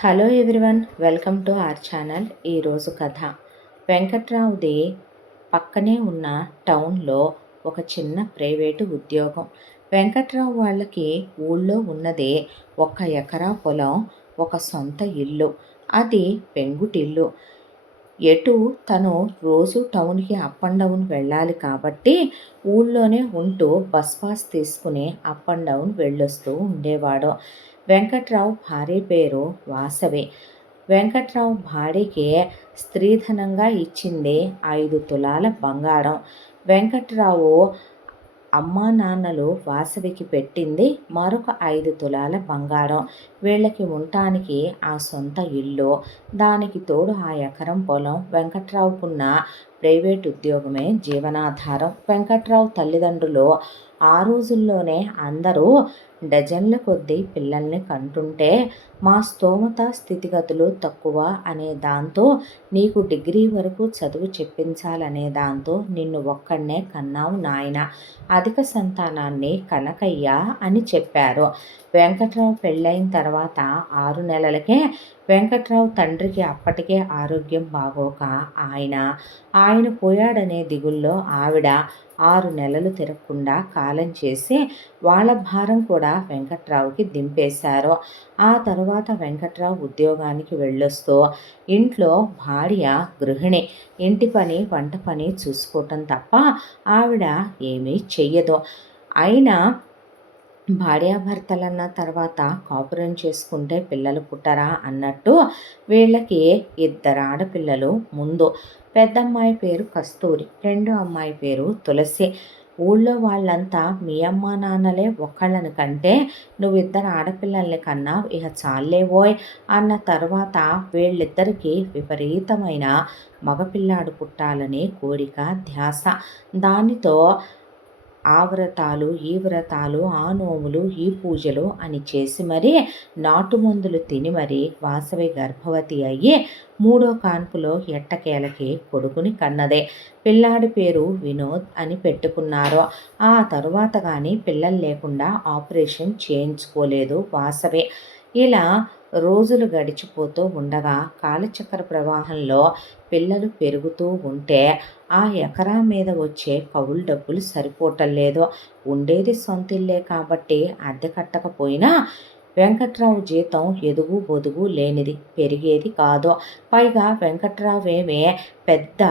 Hello everyone, welcome to our channel. ఈరోజు కథ వెంకట్రావుది పక్కనే ఉన్న టౌన్లో ఒక చిన్న ప్రైవేటు ఉద్యోగం. వెంకట్రావు వాళ్ళకి ఊళ్ళో ఉన్నదే 1 ఎకరా పొలం, ఒక సొంత ఇల్లు. అది పెంగుటిల్లు. ఎటు తను రోజు టౌన్కి అప్ అండ్ డౌన్ వెళ్ళాలి కాబట్టి ఊళ్ళోనే ఉంటూ బస్ పాస్ తీసుకుని అప్ అండ్ డౌన్ వెళ్ళొస్తూ ఉండేవాడు. వెంకట్రావు భార్య పేరు వాసవి. వెంకట్రావు భార్యకి స్త్రీధనంగా ఇచ్చింది 5 తులాల బంగారం. వెంకట్రావు అమ్మా నాన్నలు వాసవికి పెట్టింది మరొక 5 తులాల బంగారం. వీళ్ళకి ఉండటానికి ఆ సొంత ఇల్లు, దానికి తోడు ఆ ఎకరం పొలం. వెంకట్రావుకున్న ప్రైవేట్ ఉద్యోగమే జీవనాధారం. వెంకట్రావు తల్లిదండ్రులు ఆ రోజుల్లోనే అందరూ డజన్ల కొద్దీ పిల్లల్ని కంటుంటే, మా స్తోమత స్థితిగతులు తక్కువ అనే దాంతో, నీకు డిగ్రీ వరకు చదువు చెప్పించాలనే దాంతో నిన్ను ఒక్కడనే కన్నావు నాయన, అధిక సంతానాన్ని కనకయ్యా అని చెప్పారు. వెంకట్రావు పెళ్ళైన తర్వాత 6 నెలలకే వెంకట్రావు తండ్రికి అప్పటికే ఆరోగ్యం బాగోక ఆయన పోయాడనే దిగుల్లో ఆవిడ 6 నెలలు తిరగకుండా కాలం చేసి వాళ్ళ భారం కూడా వెంకట్రావుకి దింపేశారు. ఆ తర్వాత వెంకట్రావు ఉద్యోగానికి వెళ్ళొస్తూ ఇంట్లో భార్య గృహిణి, ఇంటి పని వంట పని చూసుకోవటం తప్ప ఆవిడ ఏమీ చెయ్యదు. అయినా భార్యాభర్తలన్న తర్వాత కాపురం చేసుకుంటే పిల్లలు పుట్టరా అన్నట్టు వీళ్ళకి 2 ఆడపిల్లలు. ముందు పెద్దమ్మాయి పేరు కస్తూరి, రెండో అమ్మాయి పేరు తులసి. ఊళ్ళో వాళ్ళంతా మీ అమ్మా నాన్నలే ఒక్కళ్ళని కంటే నువ్వు 2 ఆడపిల్లల్ని కన్నావు, ఇక చాలేవోయ్ అన్న తర్వాత వీళ్ళిద్దరికీ విపరీతమైన మగపిల్లాడు పుట్టాలనే కోరిక, ధ్యాస. దానితో ఆ వ్రతాలు, ఈ వ్రతాలు, ఆ నోములు, ఈ పూజలు అని చేసి మరీ నాటుమందులు తిని మరీ వాసవి గర్భవతి అయ్యి 3వ కాన్పులో ఎట్టకేలకి కొడుకుని కన్నదే. పిల్లాడి పేరు వినోద్ అని పెట్టుకున్నారు. ఆ తరువాత కానీ పిల్లలు లేకుండా ఆపరేషన్ చేయించుకోలేదు వాసవి. ఇలా రోజులు గడిచిపోతూ ఉండగా కాలచక్ర ప్రవాహంలో పిల్లలు పెరుగుతూ ఉంటే ఆ ఎకరా మీద వచ్చే కౌలు డబ్బులు సరిపోవటం లేదు. ఉండేది సొంతిల్లే కాబట్టి అద్దె కట్టకపోయినా వెంకట్రావు జీతం ఎదుగు బొదుగు లేనిది, పెరిగేది కాదు. పైగా వెంకట్రావేమే పెద్ద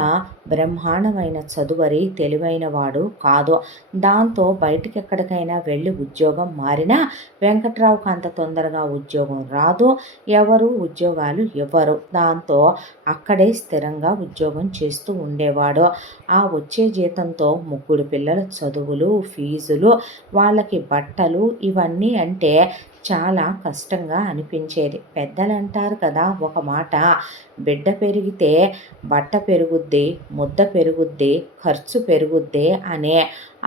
బ్రహ్మాండమైన చదువరి తెలివైన వాడు కాదు. దాంతో బయటికెక్కడికైనా వెళ్ళి ఉద్యోగం మారినా వెంకట్రావుకు అంత తొందరగా ఉద్యోగం రాదు, ఎవరు ఉద్యోగాలు ఇవ్వరు. దాంతో అక్కడే స్థిరంగా ఉద్యోగం చేస్తూ ఉండేవాడు. ఆ వచ్చే జీతంతో 3 పిల్లల చదువులు, ఫీజులు, వాళ్ళకి బట్టలు, ఇవన్నీ అంటే చాలా కష్టంగా అనిపించేది. పెద్దలు అంటారు కదా ఒక మాట, బిడ్డ పెరిగితే బట్ట పెరుగుద్ది, ముద్ద పెరుగుద్ది, ఖర్చు పెరుగుద్ది అనే.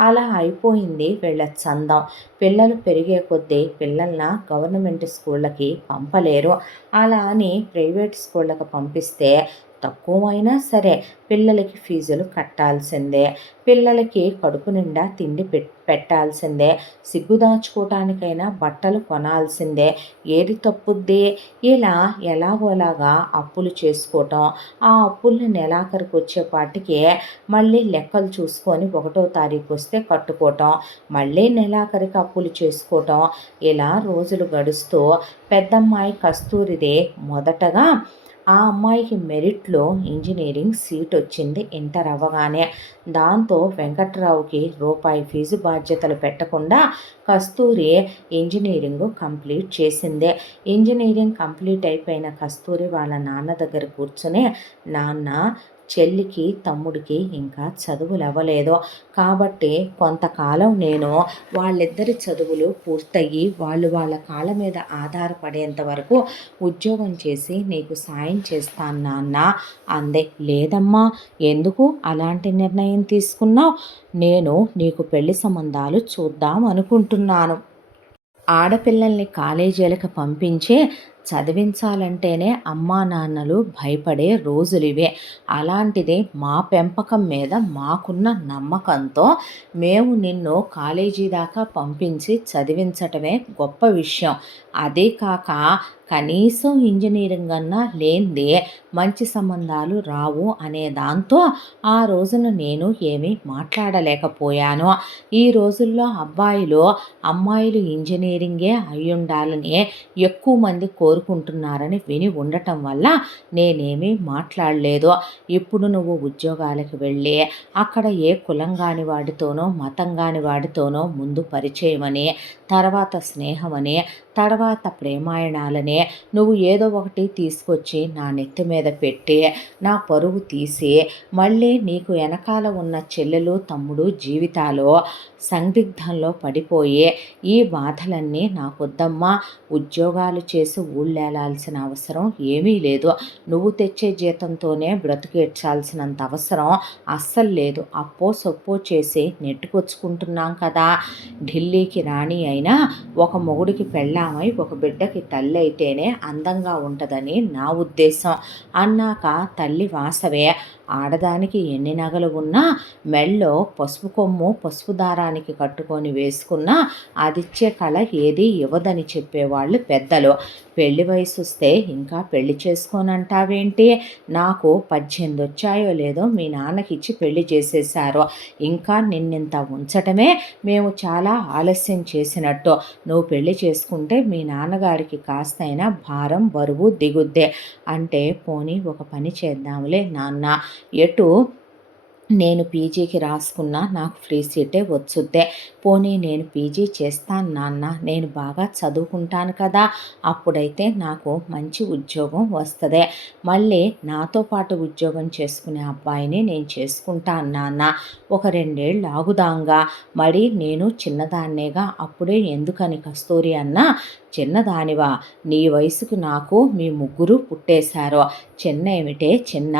అలా అయిపోయింది వీళ్ళ చందం. పిల్లలు పెరిగే కొద్దీ పిల్లల్ని గవర్నమెంట్ స్కూళ్ళకి పంపలేరు. అలా అని ప్రైవేట్ స్కూళ్ళకి పంపిస్తే తక్కువైనా సరే పిల్లలకి ఫీజులు కట్టాల్సిందే, పిల్లలకి కడుపు నిండా తిండి పెట్టాల్సిందే, సిగ్గుదాచుకోవటానికైనా బట్టలు కొనాల్సిందే. ఏది తప్పుద్ది? ఇలా ఎలాగోలాగా అప్పులు చేసుకోవటం, ఆ అప్పుల్ని నెలాఖరికి వచ్చేపాటికి మళ్ళీ లెక్కలు చూసుకొని 1వ తారీఖు వస్తే కట్టుకోవటం, మళ్ళీ నెలాఖరికి అప్పులు చేసుకోవటం. ఇలా రోజులు గడుస్తూ పెద్దమ్మాయి కస్తూరిదే మొదటగా. ఆ అమ్మాయికి మెరిట్లో ఇంజనీరింగ్ సీట్ వచ్చింది ఇంటర్ అవ్వగానే. దాంతో వెంకట్రావుకి రూపాయి ఫీజు బాధ్యతలు పెట్టకుండా కస్తూరి ఇంజనీరింగ్ కంప్లీట్ చేసిందే. ఇంజనీరింగ్ కంప్లీట్ అయిపోయిన కస్తూరి వాళ్ళ నాన్న దగ్గర కూర్చుని, నాన్న, చెల్లికి తమ్ముడికి ఇంకా చదువులు అవ్వలేదు కాబట్టి కొంతకాలం నేను వాళ్ళిద్దరి చదువులు పూర్తయ్యి వాళ్ళు వాళ్ళ కాళ్ళ మీద ఆధారపడేంత వరకు ఉద్యోగం చేసి నీకు సాయం చేస్తాను నాన్న అందే. లేదమ్మా, ఎందుకు అలాంటి నిర్ణయం తీసుకున్నావు? నేను నీకు పెళ్లి సంబంధాలు చూద్దాం అనుకుంటున్నాను. ఆడపిల్లల్ని కాలేజీలకు పంపించే చదివించాలంటేనే అమ్మా నాన్నలు భయపడే రోజులివే. అలాంటిది మా పెంపకం మీద మాకున్న నమ్మకంతో మేము నిన్ను కాలేజీ దాకా పంపించి చదివించటమే గొప్ప విషయం. అదే కాక కనీసం ఇంజనీరింగ్ అన్నా లేనిదే మంచి సంబంధాలు రావు అనే దాంతో ఆ రోజున నేను ఏమీ మాట్లాడలేకపోయాను. ఈ రోజుల్లో అమ్మాయిలు ఇంజనీరింగే అయ్యుండాలని ఎక్కువ మంది కోరుకుంటున్నారని విని ఉండటం వల్ల నేనేమీ మాట్లాడలేదు. ఇప్పుడు నువ్వు ఉద్యోగాలకు వెళ్ళి అక్కడ ఏ కులం కాని వాడితోనో మతం కాని వాడితోనో ముందు పరిచయమని, తర్వాత స్నేహమని, తర్వాత ప్రేమాయణాలని నువ్వు ఏదో ఒకటి తీసుకొచ్చి నా నెత్తి మీద పెట్టి నా పరువు తీసి మళ్ళీ నీకు వెనకాల ఉన్న చెల్లెలు తమ్ముడు జీవితాలు సందిగ్ధంలో పడిపోయి ఈ బాధలన్నీ నాకొద్దమ్మా. ఉద్యోగాలు చేసి ఊళ్ళేలాల్సిన అవసరం ఏమీ లేదు. నువ్వు తెచ్చే జీతంతోనే బ్రతికేడ్చాల్సినంత అవసరం అస్సలు లేదు. అప్పో సొప్పో చేసి నెట్టుకొచ్చుకుంటున్నాం కదా. ఢిల్లీకి రాణి అయినా ఒక మొగుడికి పెళ్ళామై ఒక బిడ్డకి తల్లి అయితేనే అందంగా ఉంటుందని నా ఉద్దేశం అన్నాక తల్లి వాసవే. ఆడదానికి ఎన్ని నగలు ఉన్నా మెళ్ళో పసుపు కొమ్ము పసుపు దారానికి కట్టుకొని వేసుకున్నా అదిచ్చే కళ ఏది ఇవ్వదని చెప్పేవాళ్ళు పెద్దలు. పెళ్లి వయసు వస్తే ఇంకా పెళ్లి చేసుకోనంటావేంటి? నాకు 18 వచ్చాయో లేదో మీ నాన్నకిచ్చి పెళ్లి చేసేశారు. ఇంకా నిన్నింత ఉంచటమే మేము చాలా ఆలస్యం చేసినట్టు. నువ్వు పెళ్లి చేసుకుంటే మీ నాన్నగారికి కాస్తైనా భారం బరువు దిగుద్దే. అంటే పోనీ ఒక పని చేద్దాంలే నాన్న, ఎటు నేను పీజీకి రాసుకున్నా నాకు ఫ్రీ సీటే వచ్చుద్దే. పోనీ నేను పీజీ చేస్తాను నాన్న, నేను బాగా చదువుకుంటాను కదా, అప్పుడైతే నాకు మంచి ఉద్యోగం వస్తుంది. మళ్ళీ నాతో పాటు ఉద్యోగం చేసుకునే అబ్బాయిని నేను చేసుకుంటాను నాన్న. ఒక 2 ఏళ్ళు ఆగుదాంగా. మరి నేను చిన్నదాన్నేగా, అప్పుడే ఎందుకని కస్తూరి అన్న? చిన్నదానివా? నీ వయసుకు నాకు మీ ముగ్గురు పుట్టేశారు. చిన్న ఏమిటే చిన్న?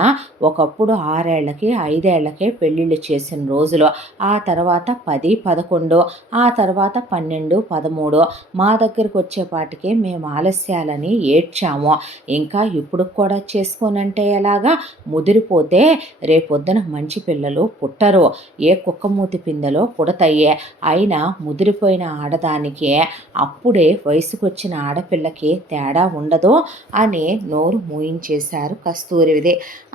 ఒకప్పుడు 6 ఏళ్లకి 5 ఏళ్లకే పెళ్ళిళ్ళు చేసిన రోజులు, ఆ తర్వాత 10, 11, ఆ తర్వాత 12, 13 మా దగ్గరకు వచ్చేపాటికి మేము ఆలస్యాలని ఏడ్చాము. ఇంకా ఇప్పుడు కూడా చేసుకోనంటే ఎలాగా? ముదిరిపోతే రేపొద్దున మంచి పిల్లలు పుట్టరు. ఏ కుక్కమూతి పిందెలో పుడతాయే. అయినా ముదిరిపోయిన ఆడదానికి అప్పుడే వయసుకొచ్చిన ఆడపిల్లకి తేడా ఉండదు అని నోరు మూయించేశారు కస్తూరిది.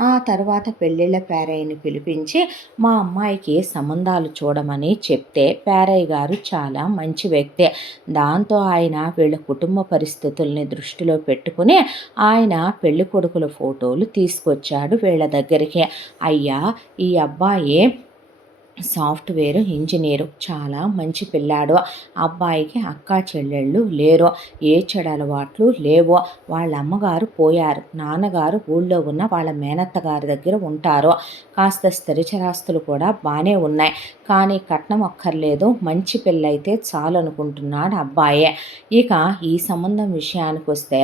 ఆ తర్వాత పెళ్ళిళ్ళ పేరయ్యని పిలిపించి మా అమ్మాయికి సంబంధాలు చూడమని చెప్తే పేరయ్య గారు చాలా మంచి వ్యక్తి. దాంతో ఆయన వీళ్ళ కుటుంబ పరిస్థితుల్ని దృష్టిలో పెట్టుకుని ఆయన పెళ్లి కొడుకుల ఫోటోలు తీసుకొచ్చాడు వీళ్ళ దగ్గరికి. అయ్యా, ఈ అబ్బాయి సాఫ్ట్వేర్ ఇంజనీరు, చాలా మంచి పిల్లాడు. అబ్బాయికి అక్కా చెల్లెళ్ళు లేరు, ఏ చెడు అలవాట్లు లేవు. వాళ్ళ అమ్మగారు పోయారు, నాన్నగారు ఊళ్ళో ఉన్న వాళ్ళ మేనత్తగారి దగ్గర ఉంటారు. కాస్త స్థిరచరాస్తులు కూడా బాగానే ఉన్నాయి, కానీ కట్నం అక్కర్లేదు, మంచి పెళ్ళైతే చాలు అనుకుంటున్నాడు అబ్బాయే. ఇక ఈ సంబంధం విషయానికి వస్తే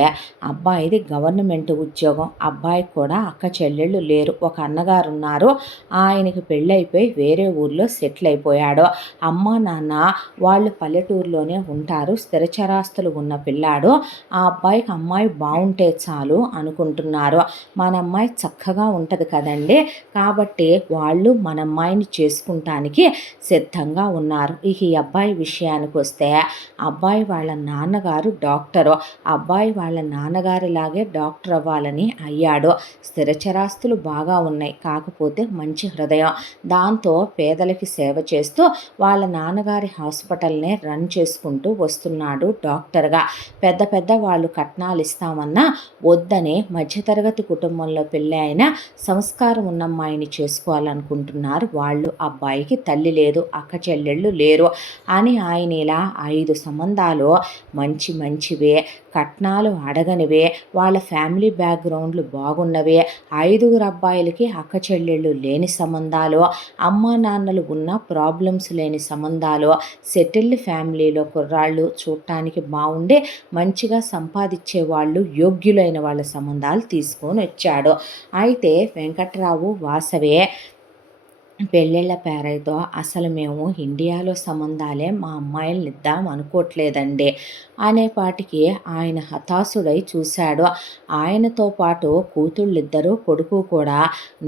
అబ్బాయిది గవర్నమెంట్ ఉద్యోగం. అబ్బాయికి కూడా అక్క చెల్లెళ్ళు లేరు, ఒక అన్నగారు ఉన్నారు. ఆయనకి పెళ్ళైపోయి వేరే ఊర్లో సెటిల్ అయిపోయాడు. అమ్మ నాన్న వాళ్ళు పల్లెటూరులోనే ఉంటారు. స్థిరచరాస్తులు ఉన్న పిల్లాడు. ఆ అబ్బాయికి అమ్మాయి బాగుంటే చాలు అనుకుంటున్నారు. మన అమ్మాయి చక్కగా ఉంటుంది కదండి, కాబట్టి వాళ్ళు మన అమ్మాయిని చేసుకుంటానికి సిద్ధంగా ఉన్నారు. ఇక ఈ అబ్బాయి విషయానికి వస్తే అబ్బాయి వాళ్ళ నాన్నగారు డాక్టరు. అబ్బాయి వాళ్ళ నాన్నగారిలాగే డాక్టర్ అవ్వాలని అయ్యాడు. స్థిరచరాస్తులు బాగా ఉన్నాయి, కాకపోతే మంచి హృదయం. దాంతో పేదలకి సేవ చేస్తూ వాళ్ళ నాన్నగారి హాస్పిటల్నే రన్ చేసుకుంటూ వస్తున్నాడు డాక్టర్గా. పెద్ద పెద్ద వాళ్ళు కట్నాలు ఇస్తామన్నా వద్దని మధ్యతరగతి కుటుంబంలో పెళ్ళి అయినా సంస్కారం ఉన్న అమ్మాయిని చేసుకోవాలనుకుంటున్నారు వాళ్ళు. అబ్బాయికి తల్లి లేదు, అక్క చెల్లెళ్ళు లేరు అని ఆయన ఇలా 5 సంబంధాలు మంచివే, కట్నాలు అడగనివే, వాళ్ళ ఫ్యామిలీ బ్యాక్గ్రౌండ్లు బాగున్నవే, 5 అబ్బాయిలకి అక్క చెల్లెళ్ళు లేని సంబంధాలు, అమ్మా నాన్నలు ఉన్న ప్రాబ్లమ్స్ లేని సంబంధాలు, సెటిల్డ్ ఫ్యామిలీలో కుర్రాళ్ళు చూడటానికి బాగుండే మంచిగా సంపాదించే వాళ్ళు, యోగ్యులైన వాళ్ళ సంబంధాలు తీసుకొని వచ్చాడు. అయితే వెంకట్రావు వాసవే పెళ్ళిళ్ళ పేరైతో అసలు మేము ఇండియాలో సంబంధాలే మా అమ్మాయిల్ని ఇద్దాం అనుకోవట్లేదండి. అనేపాటికి ఆయన హతాశుడై చూశాడు. ఆయనతో పాటు కూతుళ్ళిద్దరూ కొడుకు కూడా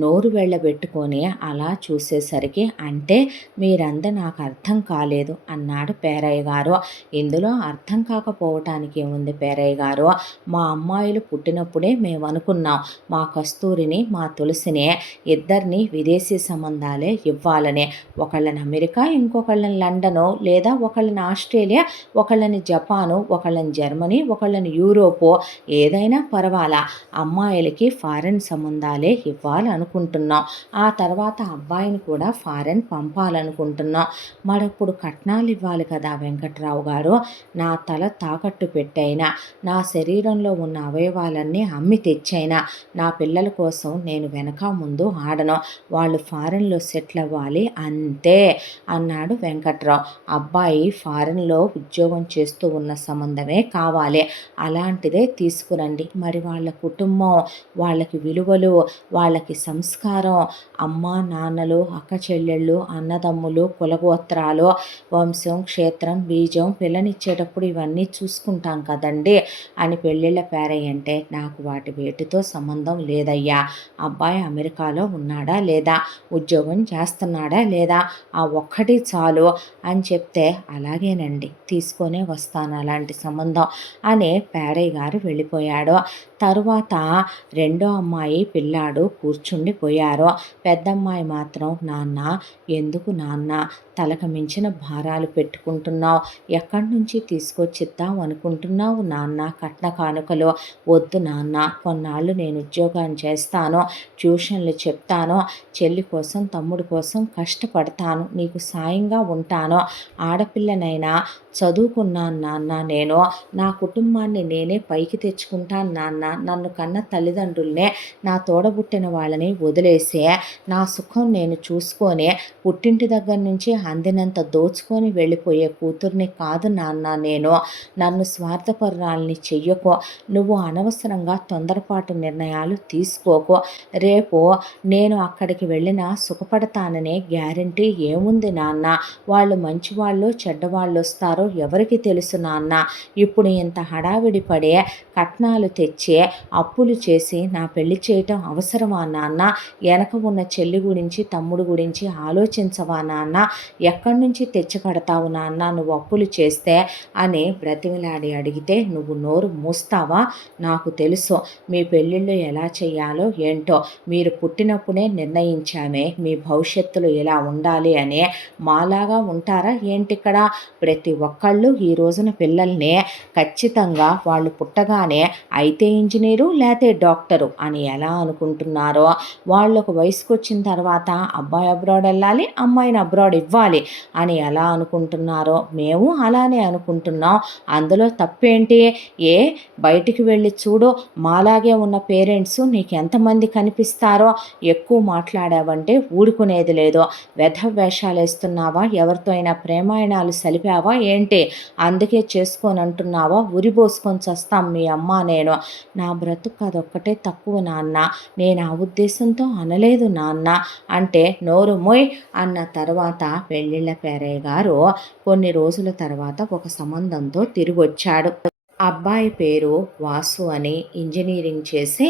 నోరు వెళ్ళబెట్టుకొని అలా చూసేసరికి, అంటే మీరందరూ నాకు అర్థం కాలేదు అన్నాడు పేరయ్య గారు. ఇందులో అర్థం కాకపోవటానికి ఏముంది పేరయ్య గారు, మా అమ్మాయిలు పుట్టినప్పుడే మేము అనుకున్నాం మా కస్తూరిని మా తులసిని ఇద్దరిని విదేశీ సంబంధాలే ఇవ్వాలని. ఒకళ్ళని అమెరికా, ఇంకొకళ్ళని లండను, లేదా ఒకళ్ళని ఆస్ట్రేలియా, ఒకళ్ళని జపాను, ఒకళ్ళని జర్మనీ, ఒకళ్ళని యూరోపు, ఏదైనా పర్వాలా, అమ్మాయిలకి ఫారెన్ సంబంధాలే ఇవ్వాలనుకుంటున్నాం. ఆ తర్వాత అబ్బాయిని కూడా ఫారెన్ పంపాలనుకుంటున్నాం. మరప్పుడు కట్నాలు ఇవ్వాలి కదా వెంకట్రావు గారు. నా తల తాకట్టు పెట్టైనా, నా శరీరంలో ఉన్న అవయవాలన్నీ అమ్మి తెచ్చైనా నా పిల్లల కోసం నేను వెనక ముందు ఆడను. వాళ్ళు ఫారెన్లో సెటిల్ అవ్వాలి అంతే అన్నాడు వెంకట్రావు. అబ్బాయి ఫారెన్లో ఉద్యోగం చేస్తూ ఉన్న సంబంధమే కావాలి. అలాంటిదే తీసుకురండి. మరి వాళ్ళ కుటుంబం, వాళ్ళకి విలువలు, వాళ్ళకి సంస్కారం, అమ్మ నాన్నలు, అక్క చెల్లెళ్ళు, అన్నదమ్ములు, కులగోత్రాలు, వంశం, క్షేత్రం, బీజం, పిల్లనిచ్చేటప్పుడు ఇవన్నీ చూసుకుంటాం కదండి అని పెళ్ళిళ్ళ పేరయ్య అంటే, నాకు వాటి వేటితో సంబంధం లేదయ్యా. అబ్బాయి అమెరికాలో ఉన్నాడా లేదా, ఉద్యోగం చేస్తున్నాడా లేదా, ఆ ఒక్కటి చాలు అని చెప్తే, అలాగేనండి తీసుకొనే వస్తాను అలాంటి సంబంధం అని పేరయ్య గారు వెళ్ళిపోయాడు. తరువాత రెండో అమ్మాయి పిల్లాడు కూర్చుండిపోయారు. పెద్దమ్మాయి మాత్రం, నాన్న ఎందుకు నాన్న తలకు మించిన భారాలు పెట్టుకుంటున్నావు, ఎక్కడి నుంచి తీసుకొచ్చిద్దాం అనుకుంటున్నావు నాన్న కట్న కానుకలు. వద్దు నాన్న, కొన్నాళ్ళు నేను ఉద్యోగం చేస్తాను, ట్యూషన్లు చెప్తాను, చెల్లి కోసం తమ్ముడి కోసం కష్టపడతాను, నీకు సాయంగా ఉంటాను. ఆడపిల్లనైనా చదువుకున్నాను నాన్న, నేను నా కుటుంబాన్ని నేనే పైకి తెచ్చుకుంటాను నాన్న. నన్ను కన్న తల్లిదండ్రులనే, నా తోడబుట్టిన వాళ్ళని వదిలేసే నా సుఖం నేను చూసుకొని పుట్టింటి దగ్గర నుంచి అందినంత దోచుకొని వెళ్ళిపోయే కూతుర్ని కాదు నాన్న నేను. నన్ను స్వార్థపరురాల్ని చెయ్యకో. నువ్వు అనవసరంగా తొందరపాటు నిర్ణయాలు తీసుకోకు. రేపు నేను అక్కడికి వెళ్ళినా సుఖపడతాననే గ్యారంటీ ఏముంది నాన్న. వాళ్ళు మంచివాళ్ళు చెడ్డవాళ్ళు వస్తారో ఎవరికి తెలుసు నాన్న. ఇప్పుడు ఇంత హడావిడి పడే కట్నాలు తెచ్చే అప్పులు చేసి నా పెళ్లి చేయటం అవసరమా నాన్న. వెనక ఉన్న చెల్లి గురించి తమ్ముడు గురించి ఆలోచించవా నాన్న. ఎక్కడి నుంచి తెచ్చి కడతావు నాన్న నువ్వు అప్పులు చేస్తే అని బ్రతిమిలాడి అడిగితే, నువ్వు నోరు మూస్తావా? నాకు తెలుసు మీ పెళ్ళిళ్ళు ఎలా చేయాలో ఏంటో. మీరు పుట్టినప్పుడే నిర్ణయించామే మీ భవిష్యత్తులో ఎలా ఉండాలి అని. మాలాగా ఉంటారా ఏంటిక్కడ? ప్రతి ఒక్కళ్ళు ఈ రోజున పిల్లల్ని ఖచ్చితంగా వాళ్ళు పుట్టగానే అయితే ఇంజనీరు లేతే డాక్టరు అని ఎలా అనుకుంటున్నారో, వాళ్ళకు వయసుకు వచ్చిన తర్వాత అబ్బాయి అబ్రాడ్ వెళ్ళాలి, అమ్మాయిని అబ్రాడ్ ఇవ్వాలి అని ఎలా అనుకుంటున్నారో మేము అలానే అనుకుంటున్నాం. అందులో తప్పేంటి? బయటికి వెళ్ళి చూడు, మాలాగే ఉన్న పేరెంట్స్ నీకు ఎంతమంది కనిపిస్తారో. ఎక్కువ మాట్లాడావంటే ఊడుకునేది లేదు. వేషాలు వేస్తున్నావా? ఎవరితో అయినా ప్రేమాయణాలు సలిపావా ఏంటి? అందుకే చేసుకొని అంటున్నావా? ఉరిబోసుకొని చస్తాం మీ అమ్మ నేను. నా బ్రతుకు అదొక్కటే తక్కువ నాన్న, నేను ఆ ఉద్దేశంతో అనలేదు నాన్న అంటే, నోరు మొయ్ అన్న తర్వాత పెళ్ళిళ్ళ పేరయ్య గారు కొన్ని రోజుల తర్వాత ఒక సంబంధంతో తిరిగి వచ్చాడు. అబ్బాయి పేరు వాసు అని, ఇంజనీరింగ్ చేసి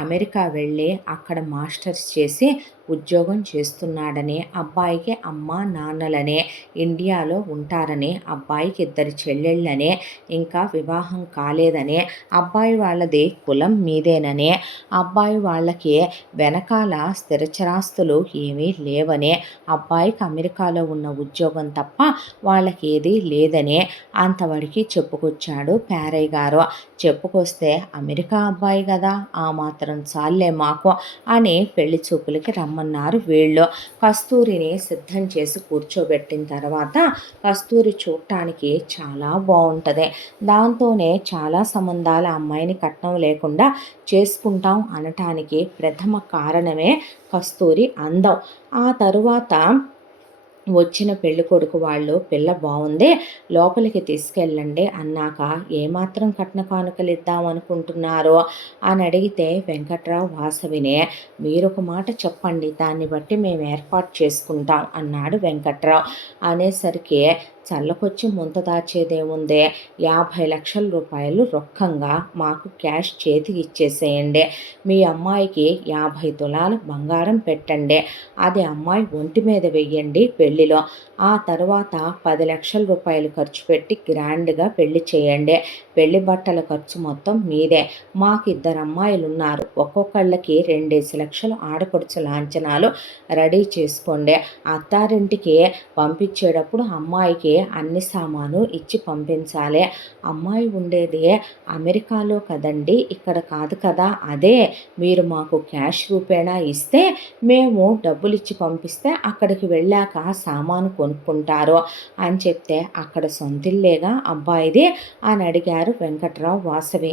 అమెరికా వెళ్ళి అక్కడ మాస్టర్స్ చేసి ఉద్యోగం చేస్తున్నాడని, అబ్బాయికి అమ్మ నాన్నలనే ఇండియాలో ఉంటారని, అబ్బాయికి 2 చెల్లెళ్ళని, ఇంకా వివాహం కాలేదని, అబ్బాయి వాళ్ళది కులం మీదేనని, అబ్బాయి వాళ్ళకి వెనకాల స్థిరచరాస్తులు ఏమీ లేవని, అబ్బాయికి అమెరికాలో ఉన్న ఉద్యోగం తప్ప వాళ్ళకి ఏదీ లేదని అంతవరకు చెప్పుకొచ్చాడు పేరయ్య గారు. చెప్పుకొస్తే, అమెరికా అబ్బాయి కదా, ఆ మాత్రం చాలే మాకు అని పెళ్లి చూపులకి రమ్మన్నారు వీళ్ళు. కస్తూరిని సిద్ధం చేసి కూర్చోబెట్టిన తర్వాత, కస్తూరి చూడటానికి చాలా బాగుంటుంది, దాంతోనే చాలా సంబంధాల అమ్మాయిని కట్నం లేకుండా చేసుకుంటాం అనటానికి ప్రథమ కారణమే కస్తూరి అందం. ఆ తరువాత వచ్చిన పెళ్లి కొడుకు వాళ్ళు, పిల్ల బాగుంది లోపలికి తీసుకెళ్ళండి అన్నాక, ఏమాత్రం కట్న కానుకలు ఇద్దాం అనుకుంటున్నారో అని అడిగితే, వెంకట్రావు వాసవినే, మీరొక మాట చెప్పండి, దాన్ని బట్టి మేము ఏర్పాటు చేసుకుంటాం అన్నాడు వెంకట్రావు. అనేసరికి చల్లకొచ్చి ముంత దాచేదేముందే, 50 లక్షల రూపాయలు రొక్కంగా మాకు క్యాష్ చేతికి ఇచ్చేసేయండి. మీ అమ్మాయికి 50 తులాలు బంగారం పెట్టండి. అది అమ్మాయి ఒంటి మీద వెయ్యండి పెళ్లిలో. ఆ తర్వాత 10 లక్షల రూపాయలు ఖర్చు పెట్టి గ్రాండ్గా పెళ్లి చేయండి. పెళ్లి బట్టల ఖర్చు మొత్తం మీదే. మాకు 2 అమ్మాయిలున్నారు. ఒక్కొక్కళ్ళకి 2 లక్షలు ఆడపడుచు లాంఛనాలు రెడీ చేసుకోండి. అత్తారింటికి పంపించేటప్పుడు అమ్మాయికి అన్ని సామాను ఇచ్చి పంపించాలి. అమ్మాయి ఉండేది అమెరికాలో కదండి, ఇక్కడ కాదు కదా. అదే మీరు మాకు క్యాష్ రూపేణా ఇస్తే మేము డబ్బులు ఇచ్చి పంపిస్తే అక్కడికి వెళ్ళాక సామాను కొనుక్కుంటారు అని చెప్తే, అక్కడ సొంతిల్లేగా అబ్బాయిది అని అడిగారు వెంకట్రావు, వాసవి.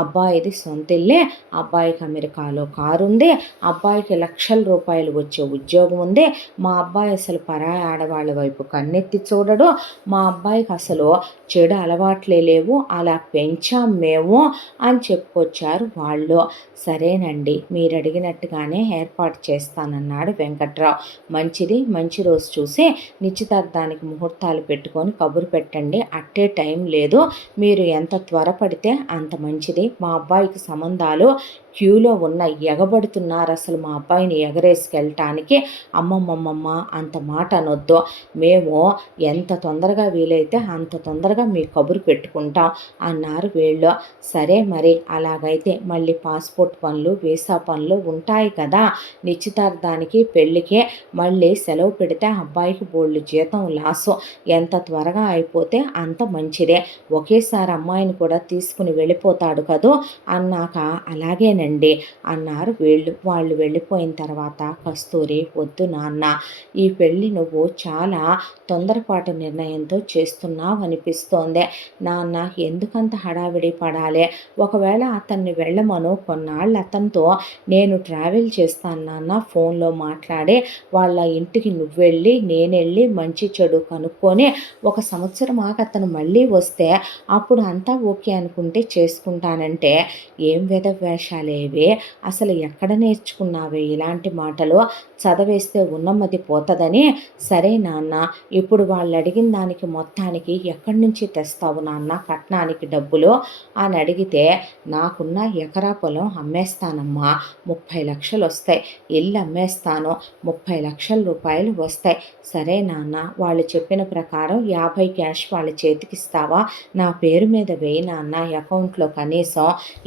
అబ్బాయిది సొంతిల్లే. అబ్బాయికి అమెరికాలో కారు ఉంది. అబ్బాయికి లక్షల రూపాయలు వచ్చే ఉద్యోగం ఉంది. మా అబ్బాయి అసలు పరాయి ఆడవాళ్ళ వైపు కన్నెత్తి చూడడు. మా అబ్బాయికి అసలు చెడు అలవాట్లే లేవు. అలా పెంచాం మేము అని చెప్పుకొచ్చారు వాళ్ళు. సరేనండి, మీరు అడిగినట్టుగానే ఏర్పాటు చేస్తానన్నాడు వెంకట్రావు. మంచిది, మంచి రోజు చూసి నిశ్చితార్థానికి ముహూర్తాలు పెట్టుకొని కబురు పెట్టండి. అట్టే టైం లేదు. మీరు ఎంత త్వరపడితే అంత మంచిది. మా అబ్బాయికి సంబంధాలు క్యూలో ఉన్న ఎగబడుతున్నారు. అసలు మా అబ్బాయిని ఎగరేసుకెళ్ళటానికి. అమ్మమ్మమ్మమ్మ అంత మాట అనొద్దు. మేము ఎంత తొందరగా వీలైతే అంత తొందరగా మీ కబురు పెట్టుకుంటాం అన్నారు వీళ్ళు. సరే మరి అలాగైతే మళ్ళీ పాస్పోర్ట్ పనులు, వీసా పనులు ఉంటాయి కదా. నిశ్చితార్థానికి పెళ్ళికే మళ్ళీ సెలవు పెడితే అబ్బాయికి బోళ్ళు జీతం లాసు. ఎంత త్వరగా అయిపోతే అంత మంచిదే. ఒకేసారి అమ్మాయిని కూడా తీసుకుని వెళ్ళిపోతాడు కదూ అన్నాక, అలాగేనండి అన్నారు వీళ్ళు. వాళ్ళు వెళ్ళిపోయిన తర్వాత కస్తూరి, వద్దు నాన్న, ఈ పెళ్ళి నువ్వు చాలా తొందరపాటు నిర్ణయంతో చేస్తున్నావు అనిపిస్తోంది. నాన్న ఎందుకంత హడావిడి పడాలి? ఒకవేళ అతన్ని వెళ్ళమను, కొన్నాళ్ళు అతనితో నేను ట్రావెల్ చేస్తాను నాన్న. ఫోన్లో మాట్లాడి వాళ్ళ ఇంటికి నువ్వెళ్ళి నేనెళ్ళి మంచి చెడు కనుక్కొని 1 సంవత్సరం ఆగి అతను మళ్ళీ వస్తే అప్పుడు అంతా ఓకే అనుకుంటే చేసుకుంటానంటే, ఏం వేషాలేవి? అసలు ఎక్కడ నేర్చుకున్నావే ఇలాంటి మాటలు? చదవేస్తే ఉన్నమతి పోతుందని. సరే నాన్న, ఇప్పుడు వాళ్ళు అడిగిన దానికి మొత్తానికి ఎక్కడి నుంచి తెస్తావు నాన్న కట్నానికి డబ్బులు అని అడిగితే, నాకున్న ఎకరా పొలం అమ్మేస్తానమ్మా, 30 లక్షలు వస్తాయి. ఇల్లు అమ్మేస్తాను, 30 లక్షల రూపాయలు వస్తాయి. సరే నాన్న, వాళ్ళు చెప్పిన ప్రకారం 50 క్యాష్ వాళ్ళ చేతికిస్తావా? నా పేరు మీద వేయి నాన్న అకౌంట్లో. కనీసం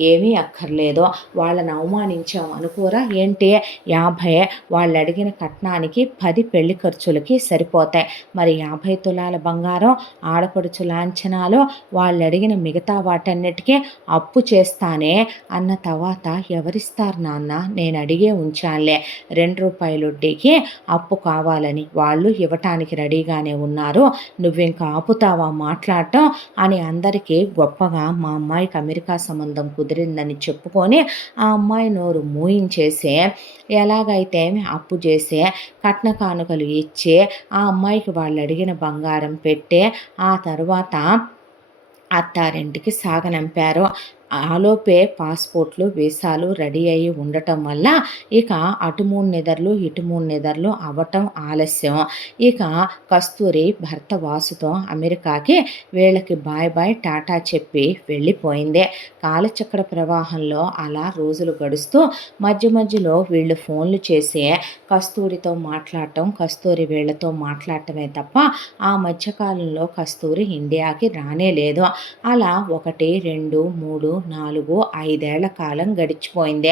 ఏమీ అక్కర్లేదు. వాళ్ళని అవమానించాం అనుకోరా ఏంటి? 50 వాళ్ళు అడిగిన కట్నానికి 10 పెళ్లి ఖర్చులకి సరిపోతాయి. మరి 50 తులాల బంగారం, ఆడపడుచు లాంఛనాలు, వాళ్ళు అడిగిన మిగతా వాటన్నిటికీ అప్పు చేస్తానే అన్న తర్వాత ఎవరిస్తారు నాన్న? నేను అడిగే ఉంచాలే 2 రూపాయల వడ్డీకి అప్పు కావాలని. వాళ్ళు ఇవ్వటానికి రెడీగానే ఉన్నారు. నువ్వింక ఆపుతావా మాట్లాడటం అని అందరికీ గొప్పగా మా అమ్మాయికి అమెరికా సంబంధం కుదిరిందని చెప్పుకొని ఆ అమ్మాయి నోరు మూయించేసి, ఎలాగైతే అప్పు చేసి కట్న కానుకలు ఇచ్చి ఆ అమ్మాయికి వాళ్ళు అడిగిన బంగారం పెట్టి ఆ తర్వాత అత్తారింటికి సాగనంపారు. ఆలోపే పాస్పోర్ట్లు, వీసాలు రెడీ అయ్యి ఉండటం వల్ల ఇక అటు 3 నిద్రలు ఇటు 3 నిద్రలు అవ్వటం ఆలస్యం. ఇక కస్తూరి భర్త వాసుతో అమెరికాకి వీళ్ళకి బాయ్ బాయ్ టాటా చెప్పి వెళ్ళిపోయింది. కాలచక్ర ప్రవాహంలో అలా రోజులు గడుస్తూ మధ్య మధ్యలో వీళ్ళు ఫోన్లు చేసి కస్తూరితో మాట్లాడటం, కస్తూరి వీళ్ళతో మాట్లాడటమే తప్ప ఆ మధ్యకాలంలో కస్తూరి ఇండియాకి రానే లేదు. అలా 1, 2, 3, 4, 5 ఏళ్ల కాలం గడిచిపోయింది.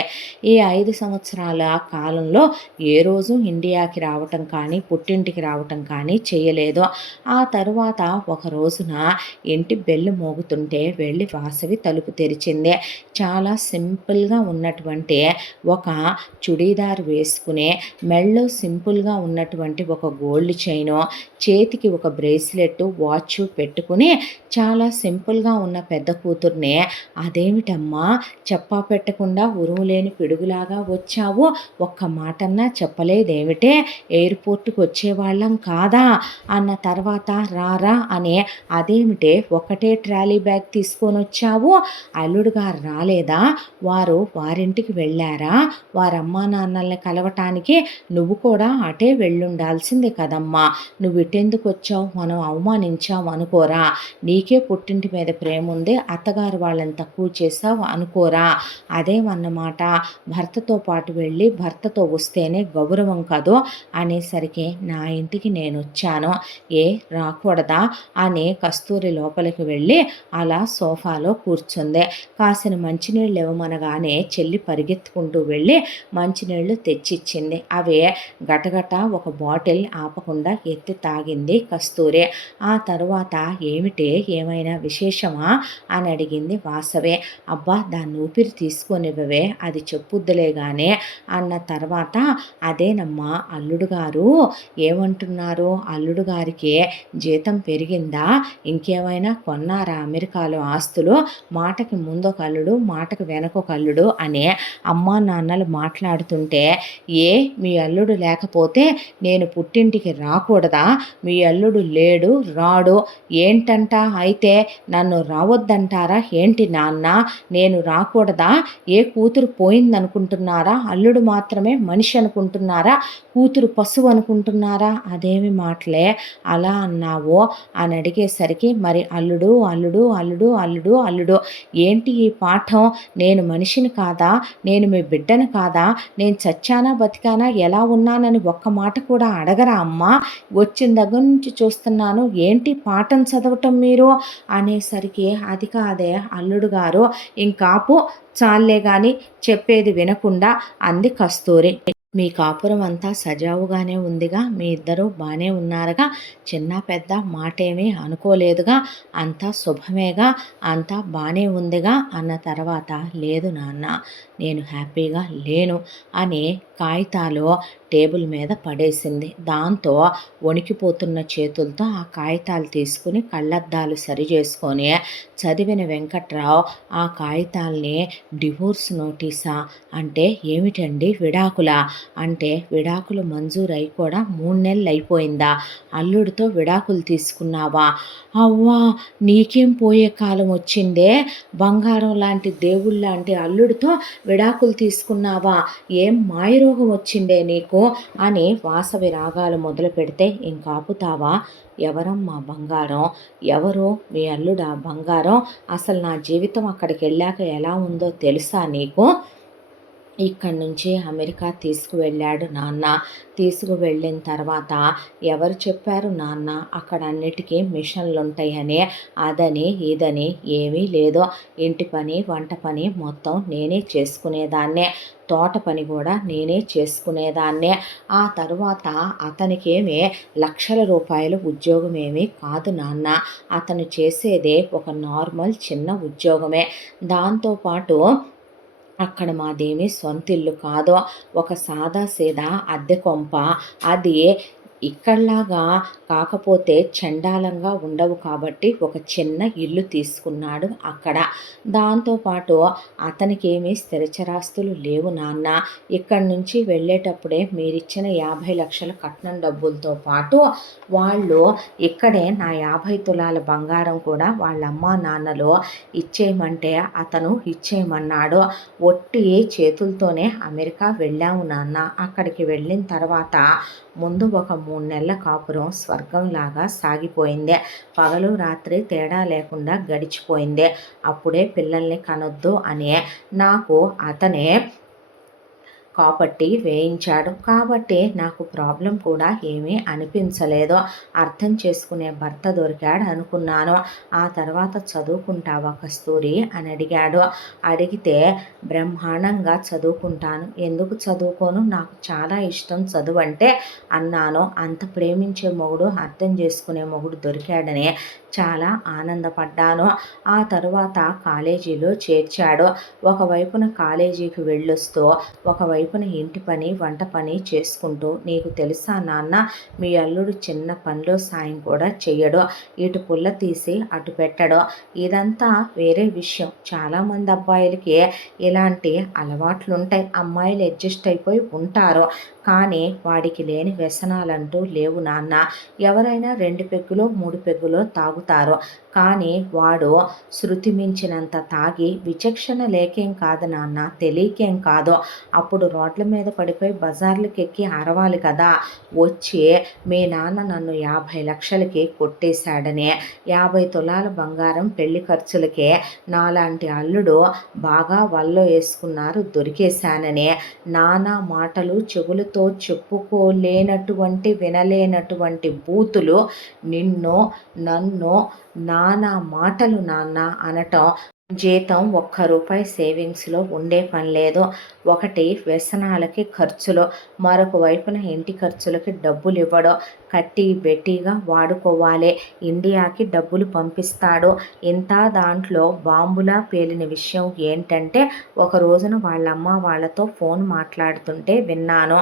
ఈ 5 సంవత్సరాల కాలంలో ఏ రోజు ఇండియాకి రావటం కానీ పుట్టింటికి రావటం కానీ చేయలేదు. ఆ తరువాత ఒక రోజున ఇంటి బెల్లు మోగుతుంటే వెళ్ళి వాసవి తలుపు తెరిచింది. చాలా సింపుల్గా ఉన్నటువంటి ఒక చుడీదార్ వేసుకుని, మెళ్ళో సింపుల్గా ఉన్నటువంటి ఒక గోల్డ్ చైను, చేతికి ఒక బ్రేస్లెట్, వాచ్ పెట్టుకుని చాలా సింపుల్గా ఉన్న పెద్ద కూతుర్ని అదే అదేమిటమ్మా చెప్పా పెట్టకుండా ఉరుములేని పిడుగులాగా వచ్చావు, ఒక్క మాటన్నా చెప్పలేదేమిటే, ఎయిర్పోర్ట్‌కి వచ్చేవాళ్ళం కాదా అన్న తర్వాత రారా అనే, అదేమిటే ఒకటే ట్రాలీ బ్యాగ్ తీసుకొనొచ్చావు, అల్లుడు గారు రాలేదా, వారింటికి వెళ్ళారా, వారమ్మా నాన్నల్ని కలవటానికి నువ్వు కూడా అటే వెళ్ళుండాల్సింది కదమ్మా, నువ్విటెందుకొచ్చావు, మనం అవమానించాం అనుకోరా, నీకే పుట్టింటి మీద ప్రేమ ఉంది, అత్తగారు వాళ్ళని తక్కువ చేసావు అనుకోరా, అదేమన్నమాట, భర్తతో పాటు వెళ్ళి భర్తతో వస్తేనే గౌరవం కదూ అనేసరికి నా ఇంటికి నేనొచ్చాను, ఏ రాకూడదా అని కస్తూరి లోపలికి వెళ్ళి అలా సోఫాలో కూర్చుంది. కాసిన మంచినీళ్ళు ఇవ్వమనగానే చెల్లి పరిగెత్తుకుంటూ వెళ్ళి మంచినీళ్ళు తెచ్చిచ్చింది. అవే గటగట ఒక బాటిల్ ఆపకుండా ఎత్తి తాగింది కస్తూరి. ఆ తరువాత ఏమిటే, ఏమైనా విశేషమా అని అడిగింది వాసవి. అబ్బా దాన్ని ఊపిరి తీసుకొనివ్వవే, అది చెప్పుద్దులే గానే అన్న తర్వాత, అదేనమ్మా అల్లుడు గారు ఏమంటున్నారు, అల్లుడు గారికి జీతం పెరిగిందా, ఇంకేమైనా కొన్నారా అమెరికాలో ఆస్తులు, మాటకి ముందొక అల్లుడు మాటకి వెనకొక అల్లుడు అనే అమ్మా నాన్నలు మాట్లాడుతుంటే, ఏ మీ అల్లుడు లేకపోతే నేను పుట్టింటికి రాకూడదా, మీ అల్లుడు లేడు రాడు ఏంటంట, అయితే నన్ను రావద్దంటారా ఏంటి నాన్న, నేను రాకూడదా, ఏ కూతురు పోయిందనుకుంటున్నారా, అల్లుడు మాత్రమే మనిషి అనుకుంటున్నారా, కూతురు పశువు అనుకుంటున్నారా, అదేమి మాటలే అలా అన్నావో అని అడిగేసరికి, మరి అల్లుడు అల్లుడు అల్లుడు అల్లుడు అల్లుడు ఏంటి ఈ పాఠం, నేను మనిషిని కాదా, నేను మీ బిడ్డను కాదా, నేను చచ్చానా బతికానా ఎలా ఉన్నానని ఒక్క మాట కూడా అడగరా అమ్మా, వచ్చిన దగ్గర నుంచి చూస్తున్నాను ఏంటి పాఠం చదవటం మీరు అనేసరికి, అది కాదే అల్లుడు గారు, ఇంకాపు చాలే గాని చెప్పేది వినకుండా అంది కస్తూరి. మీ కాపురం అంతా సజావుగానే ఉందిగా, మీ ఇద్దరూ బానే ఉన్నారుగా, చిన్న పెద్ద మాటేమీ అనుకోలేదుగా, అంతా శుభమేగా, అంతా బానే ఉందిగా అన్న తర్వాత, లేదు నాన్న నేను హ్యాపీగా లేను అని కాగితాలు టేబుల్ మీద పడేసింది. దాంతో వణికిపోతున్న చేతులతో ఆ కాగితాలు తీసుకుని కళ్ళద్దాలు సరి చేసుకొని చదివిన వెంకట్రావు ఆ కాగితాల్ని, డివోర్స్ నోటీసా అంటే ఏమిటండి, విడాకులా అంటే, విడాకులు మంజూరై కూడా 3 నెలలు అయిపోయిందా, అల్లుడితో విడాకులు తీసుకున్నావా, అవ్వా నీకేం పోయే కాలం వచ్చిందే, బంగారం లాంటి దేవుళ్ళలాంటి అల్లుడితో విడాకులు తీసుకున్నావా, ఏం మాయరోగం వచ్చిందే నీకు అని వాసవి రాగాలు మొదలు పెడితే, ఇంకాపుతావా, ఎవరమ్మా బంగారం, ఎవరు మీ అల్లుడా బంగారం, అసలు నా జీవితం అక్కడికి వెళ్ళాక ఎలా ఉందో తెలుసా నీకు, ఇక్కడి నుంచి అమెరికా తీసుకువెళ్ళాడు నాన్న, తీసుకువెళ్ళిన తర్వాత ఎవరు చెప్పారు నాన్న అక్కడ అన్నిటికీ మిషన్లు ఉంటాయని, అదని ఇదని ఏమీ లేదు, ఇంటి పని వంట పని మొత్తం నేనే చేసుకునేదాన్నే, తోట పని కూడా నేనే చేసుకునేదాన్నే, ఆ తరువాత అతనికేమీ లక్షల రూపాయలు ఉద్యోగం ఏమీ కాదు నాన్న, అతను చేసేదే ఒక నార్మల్ చిన్న ఉద్యోగమే, దాంతోపాటు అక్కడ మాదేమీ సొంతిల్లు కాదు, ఒక సాదా సీదా అద్దె కొంప, అది ఇక్కడలాగా కాకపోతే చండాలంగా ఉండవు కాబట్టి ఒక చిన్న ఇల్లు తీసుకున్నాడు అక్కడ. దాంతోపాటు అతనికేమీ స్థిరచరాస్తులు లేవు నాన్న, ఇక్కడి నుంచి వెళ్ళేటప్పుడే మీరిచ్చిన 50 లక్షల కట్నం డబ్బులతో పాటు వాళ్ళు ఇక్కడే నా 50 తులాల బంగారం కూడా వాళ్ళ అమ్మా నాన్నలు ఇచ్చేయమంటే అతను ఇచ్చేయమన్నాడు, ఒట్టి చేతులతోనే అమెరికా వెళ్ళాము నాన్న, అక్కడికి వెళ్ళిన తర్వాత ముందు ఒక 3 నెలల కాపురం స్వర్గంలాగా సాగిపోయింది, పగలు రాత్రి తేడా లేకుండా గడిచిపోయింది, అప్పుడే పిల్లల్ని కనొద్దు అని నాకు అతనే కాబట్టి వేయించాడు, కాబట్టి నాకు ప్రాబ్లం కూడా ఏమీ అనిపించలేదు, అర్థం చేసుకునే భర్త దొరికాడు అనుకున్నాను, ఆ తర్వాత చదువుకుంటావా కస్తూరి అని అడిగాడు, అడిగితే బ్రహ్మాండంగా చదువుకుంటాను, ఎందుకు చదువుకోను, నాకు చాలా ఇష్టం చదువు అంటే అన్నాను, అంత ప్రేమించే మొగుడు అర్థం చేసుకునే మొగుడు దొరికాడని చాలా ఆనందపడ్డాను. ఆ తరువాత కాలేజీలో చేర్చాడు, ఒకవైపున కాలేజీకి వెళ్ళొస్తూ ఒకవైపు వైపున ఇంటి పని వంట పని చేసుకుంటూ, నీకు తెలుసా నాన్న, మీ అల్లుడు చిన్న పనిలో సాయం కూడా చెయ్యడు, ఇటు పుల్ల తీసి అటు పెట్టడు. ఇదంతా వేరే విషయం. చాలామంది అబ్బాయిలకి ఇలాంటి అలవాట్లుంటాయి. అమ్మాయిలు అడ్జస్ట్ అయిపోయి ఉంటారు. కానీ వాడికి లేని వ్యసనాలంటూ లేవు నాన్న. ఎవరైనా 2 పెగ్గులో 3 పెగ్గులో తాగుతారు. కానీ వాడు శృతి మించినంత తాగి విచక్షణ లేకేం కాదు నాన్న, తెలియకేం కాదు. అప్పుడు రోడ్ల మీద పడిపోయి బజార్లకెక్కి అరవాలి కదా, వచ్చి మీ నాన్న నన్ను 50 లక్షలకి కొట్టేశాడని, 50 తులాల బంగారం పెళ్లి ఖర్చులకే నాలాంటి అల్లుడు బాగా వల్లో వేసుకున్నారు దొరికేశానని నానా మాటలు చెవులతో చెప్పుకోలేనటువంటి వినలేనటువంటి బూతులు నిన్ను నన్ను నానా మాటలు నాన్న అనటం. జీతం ₹1 సేవింగ్స్లో ఉండే పని లేదు. ఒకటి వ్యసనాలకి ఖర్చులు, మరొక వైపున ఇంటి ఖర్చులకి డబ్బులు ఇవ్వడం, కట్టి బెట్టిగా వాడుకోవాలి. ఇండియాకి డబ్బులు పంపిస్తాడు. ఇంత దాంట్లో బాంబులా పేలిన విషయం ఏంటంటే, ఒక రోజున వాళ్ళమ్మ వాళ్ళతో ఫోన్ మాట్లాడుతుంటే విన్నాను.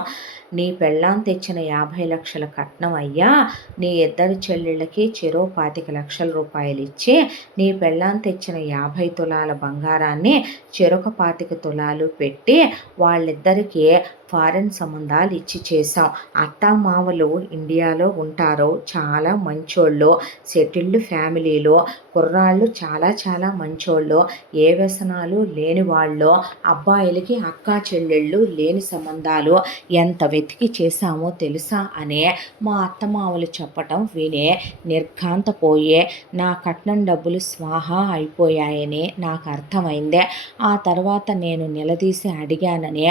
నీ పెళ్ళాం తెచ్చిన 50 లక్షల కట్నం అయ్యా, నీ ఇద్దరు చెల్లెళ్ళకి చెరో 25 లక్షల రూపాయలు ఇచ్చి, నీ పెళ్ళాం తెచ్చిన 50 తులాల బంగారాన్ని చెరొక 25 తులాలు పెట్టి వాళ్ళిద్దరికీ ఫారెన్ సంబంధాలు ఇచ్చి చేశాం. అత్తామామలు ఇండియాలో ఉంటారు, చాలా మంచోళ్ళు, సెటిల్డ్ ఫ్యామిలీలో కుర్రాళ్ళు చాలా చాలా మంచోళ్ళు, ఏ వ్యసనాలు లేని వాళ్ళు, అబ్బాయిలకి అక్కా చెల్లెళ్ళు లేని సంబంధాలు ఎంత వెతికి చేశామో తెలుసా అనే మా అత్తమామలు చెప్పటం వినే నిర్ఘాంతపోయే నా కట్నం డబ్బులు స్వాహా అయిపోయాయని నాకు అర్థమైందే. ఆ తర్వాత నేను నిలదీసి అడిగానని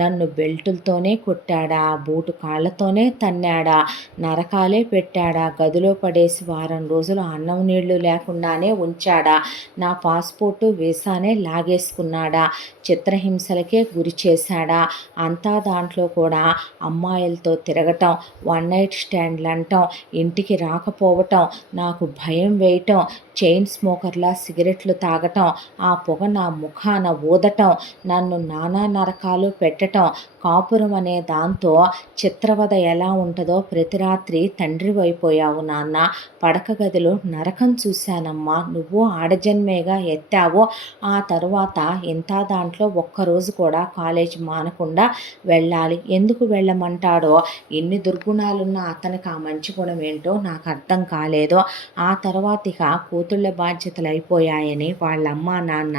నన్ను బెల్టులతోనే కొట్టాడా, బూటు కాళ్ళతోనే తన్నాడా, నరకాలే పెట్టాడా, గదిలో పడేసి వారం రోజులు అన్నం నీళ్లు లేకుండానే ఉంచాడా, నా పాస్పోర్టు వీసానే లాగేసుకున్నాడా, చిత్రహింసలకే గురి చేశాడా, అంతా దాంట్లో కూడా అమ్మాయిలతో తిరగటం, 1 నైట్ స్టాండ్లు అంటాం, ఇంటికి రాకపోవటం, నాకు భయం వేయటం, చైన్ స్మోకర్లా సిగరెట్లు తాగటం, ఆ పొగ నా ముఖాన ఊదటం, నన్ను నానా నరకాలు పెట్టటం, కాపురం అనే దాంతో చిత్రవద ఎలా ఉంటుందో ప్రతి రాత్రి తండ్రివైపోయావు నాన్న, పడక గదిలో నరకం చూశానమ్మా, నువ్వు ఆడజన్మేగా ఎత్తావు. ఆ తరువాత ఇంత దాంట్లో ఒక్కరోజు కూడా కాలేజీ మానకుండా వెళ్ళాలి. ఎందుకు వెళ్ళమంటాడో, ఎన్ని దుర్గుణాలున్న అతనికి ఆ మంచి గుణం ఏంటో నాకు అర్థం కాలేదు. ఆ తర్వాత ఇక కూతుళ్ళ బాధ్యతలు అయిపోయాయని వాళ్ళమ్మ నాన్న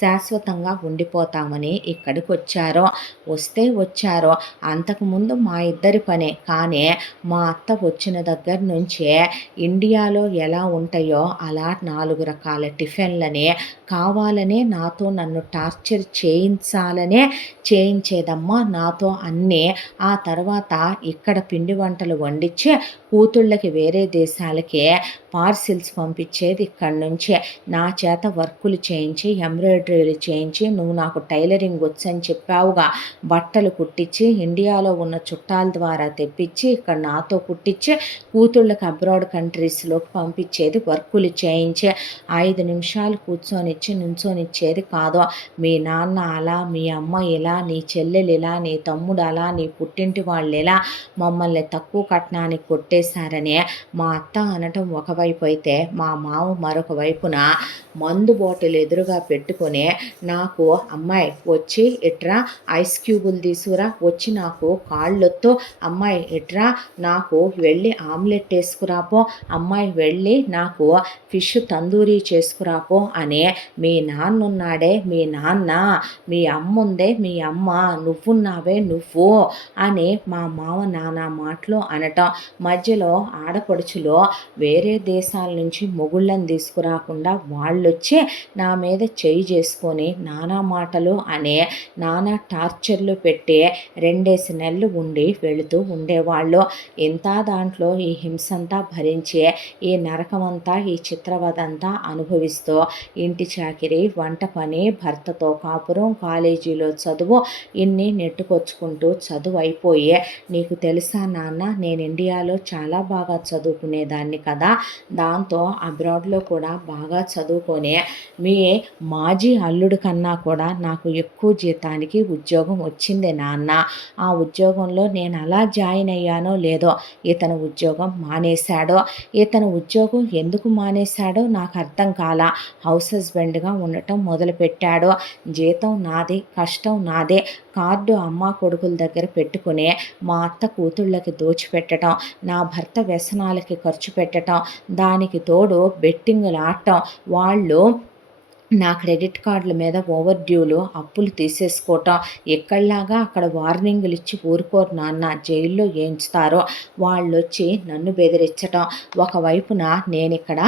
శాశ్వతంగా ఉండిపోతామని ఇక్కడికి వచ్చారు. వస్తే వచ్చారు. అంతకుముందు మా ఇద్దరి పనే. కానీ మా అత్త వచ్చిన దగ్గర నుంచే ఇండియాలో ఎలా ఉంటాయో అలా 4 రకాల టిఫిన్లని కావాలనే నాతో నన్ను టార్చర్ చేయించాలనే చేయించేదమ్మా నాతో అన్నీ. ఆ తర్వాత ఇక్కడ పిండి వంటలు వండించి కూతుళ్ళకి వేరే దేశాలకి పార్సిల్స్ పంపించేది ఇక్కడి నుంచే. నా చేత వర్కులు చేయించి, ఎంబ్రాయిడరీలు చేయించి, నువ్వు నాకు టైలరింగ్ వచ్చని చెప్పావుగా, బట్టలు కుట్టించి ఇండియాలో ఉన్న చుట్టాల ద్వారా తెప్పించి ఇక్కడ నాతో కుట్టించి కూతుళ్ళకి అబ్రాడ్ కంట్రీస్లోకి పంపించేది, వర్కులు చేయించి 5 నిమిషాలు కూర్చొనిచ్చి నుంచొనిచ్చేది కాదు. మీ నాన్న అలా, మీ అమ్మ ఇలా, నీ చెల్లెలు ఇలా, నీ తమ్ముడు అలా, నీ పుట్టింటి వాళ్ళు ఇలా మమ్మల్ని తక్కువ కట్నానికి కొట్టేశారని మా అత్త అనటం ఒకవైపు అయితే, మా మామ మరొక వైపున మందు బాటిల్ ఎదురుగా పెట్టుకొని నాకు, అమ్మాయి వచ్చి ఇట్రా ఐస్ క్యూబులు తీసుకురా, వచ్చి నాకు కాళ్ళొత్తు, అమ్మాయి ఇట్రా నాకు వెళ్ళి ఆమ్లెట్ వేసుకురాపో, అమ్మాయి వెళ్ళి నాకు ఫిష్ తందూరీ చేసుకురాపో అని, మీ నాన్న ఉన్నాడే మీ నాన్న, మీ అమ్మ ఉందే మీ అమ్మ, నువ్వున్నావే నువ్వు అని మా మామ నానా మాటలు అనటం. మధ్యలో ఆడపడుచులో వేరే దేశాల నుంచి మొగుళ్ళని తీసుకురాకుండా వాళ్ళొచ్చి నా మీద చేయి చేసుకొని నానా మాటలు అనే నానా టార్చర్లు పెట్టి 2 నెలలు ఉండి వెళుతూ ఉండేవాళ్ళు. ఇంత దాంట్లో ఈ హింసంతా భరించే, ఈ నరకమంతా, ఈ చిత్రవదంతా అనుభవిస్తూ ఇంటి చాకిరి, వంట పని, భర్తతో కాపురం, కాలేజీలో చదువు, ఇన్ని నెట్టుకొచ్చుకుంటూ చదువు అయిపోయే, నీకు తెలుసా నాన్న, నేను ఇండియాలో చాలా బాగా చదువుకునేదాన్ని కదా, దాంతో అబ్రాడ్లో కూడా బాగా చదువుకొని మీ మాజీ అల్లుడి కన్నా కూడా నాకు ఎక్కువ జీతానికి ఉద్యోగం వచ్చింది నాన్న. నాన్న. ఆ ఉద్యోగంలో నేను అలా జాయిన్ అయ్యానో లేదో ఇతను ఉద్యోగం మానేశాడో, ఇతను ఉద్యోగం ఎందుకు మానేశాడో నాకు అర్థం కాల. హౌస్ హస్బెండ్గా ఉండటం మొదలుపెట్టాడో, జీతం నాదే, కష్టం నాదే, కార్డు అమ్మా కొడుకుల దగ్గర పెట్టుకుని మా అత్త కూతుళ్ళకి దోచిపెట్టడం, నా భర్త వ్యసనాలకి ఖర్చు పెట్టడం, దానికి తోడు బెట్టింగులు ఆడటం, వాళ్ళు నా క్రెడిట్ కార్డుల మీద ఓవర్ డ్యూలు అప్పులు తీసేసుకోవటం, ఎక్కడలాగా అక్కడ వార్నింగులు ఇచ్చి ఊరుకోరు నాన్న, జైల్లో వేయించుతారో, వాళ్ళొచ్చి నన్ను బెదిరించటం. ఒకవైపున నేను ఇక్కడ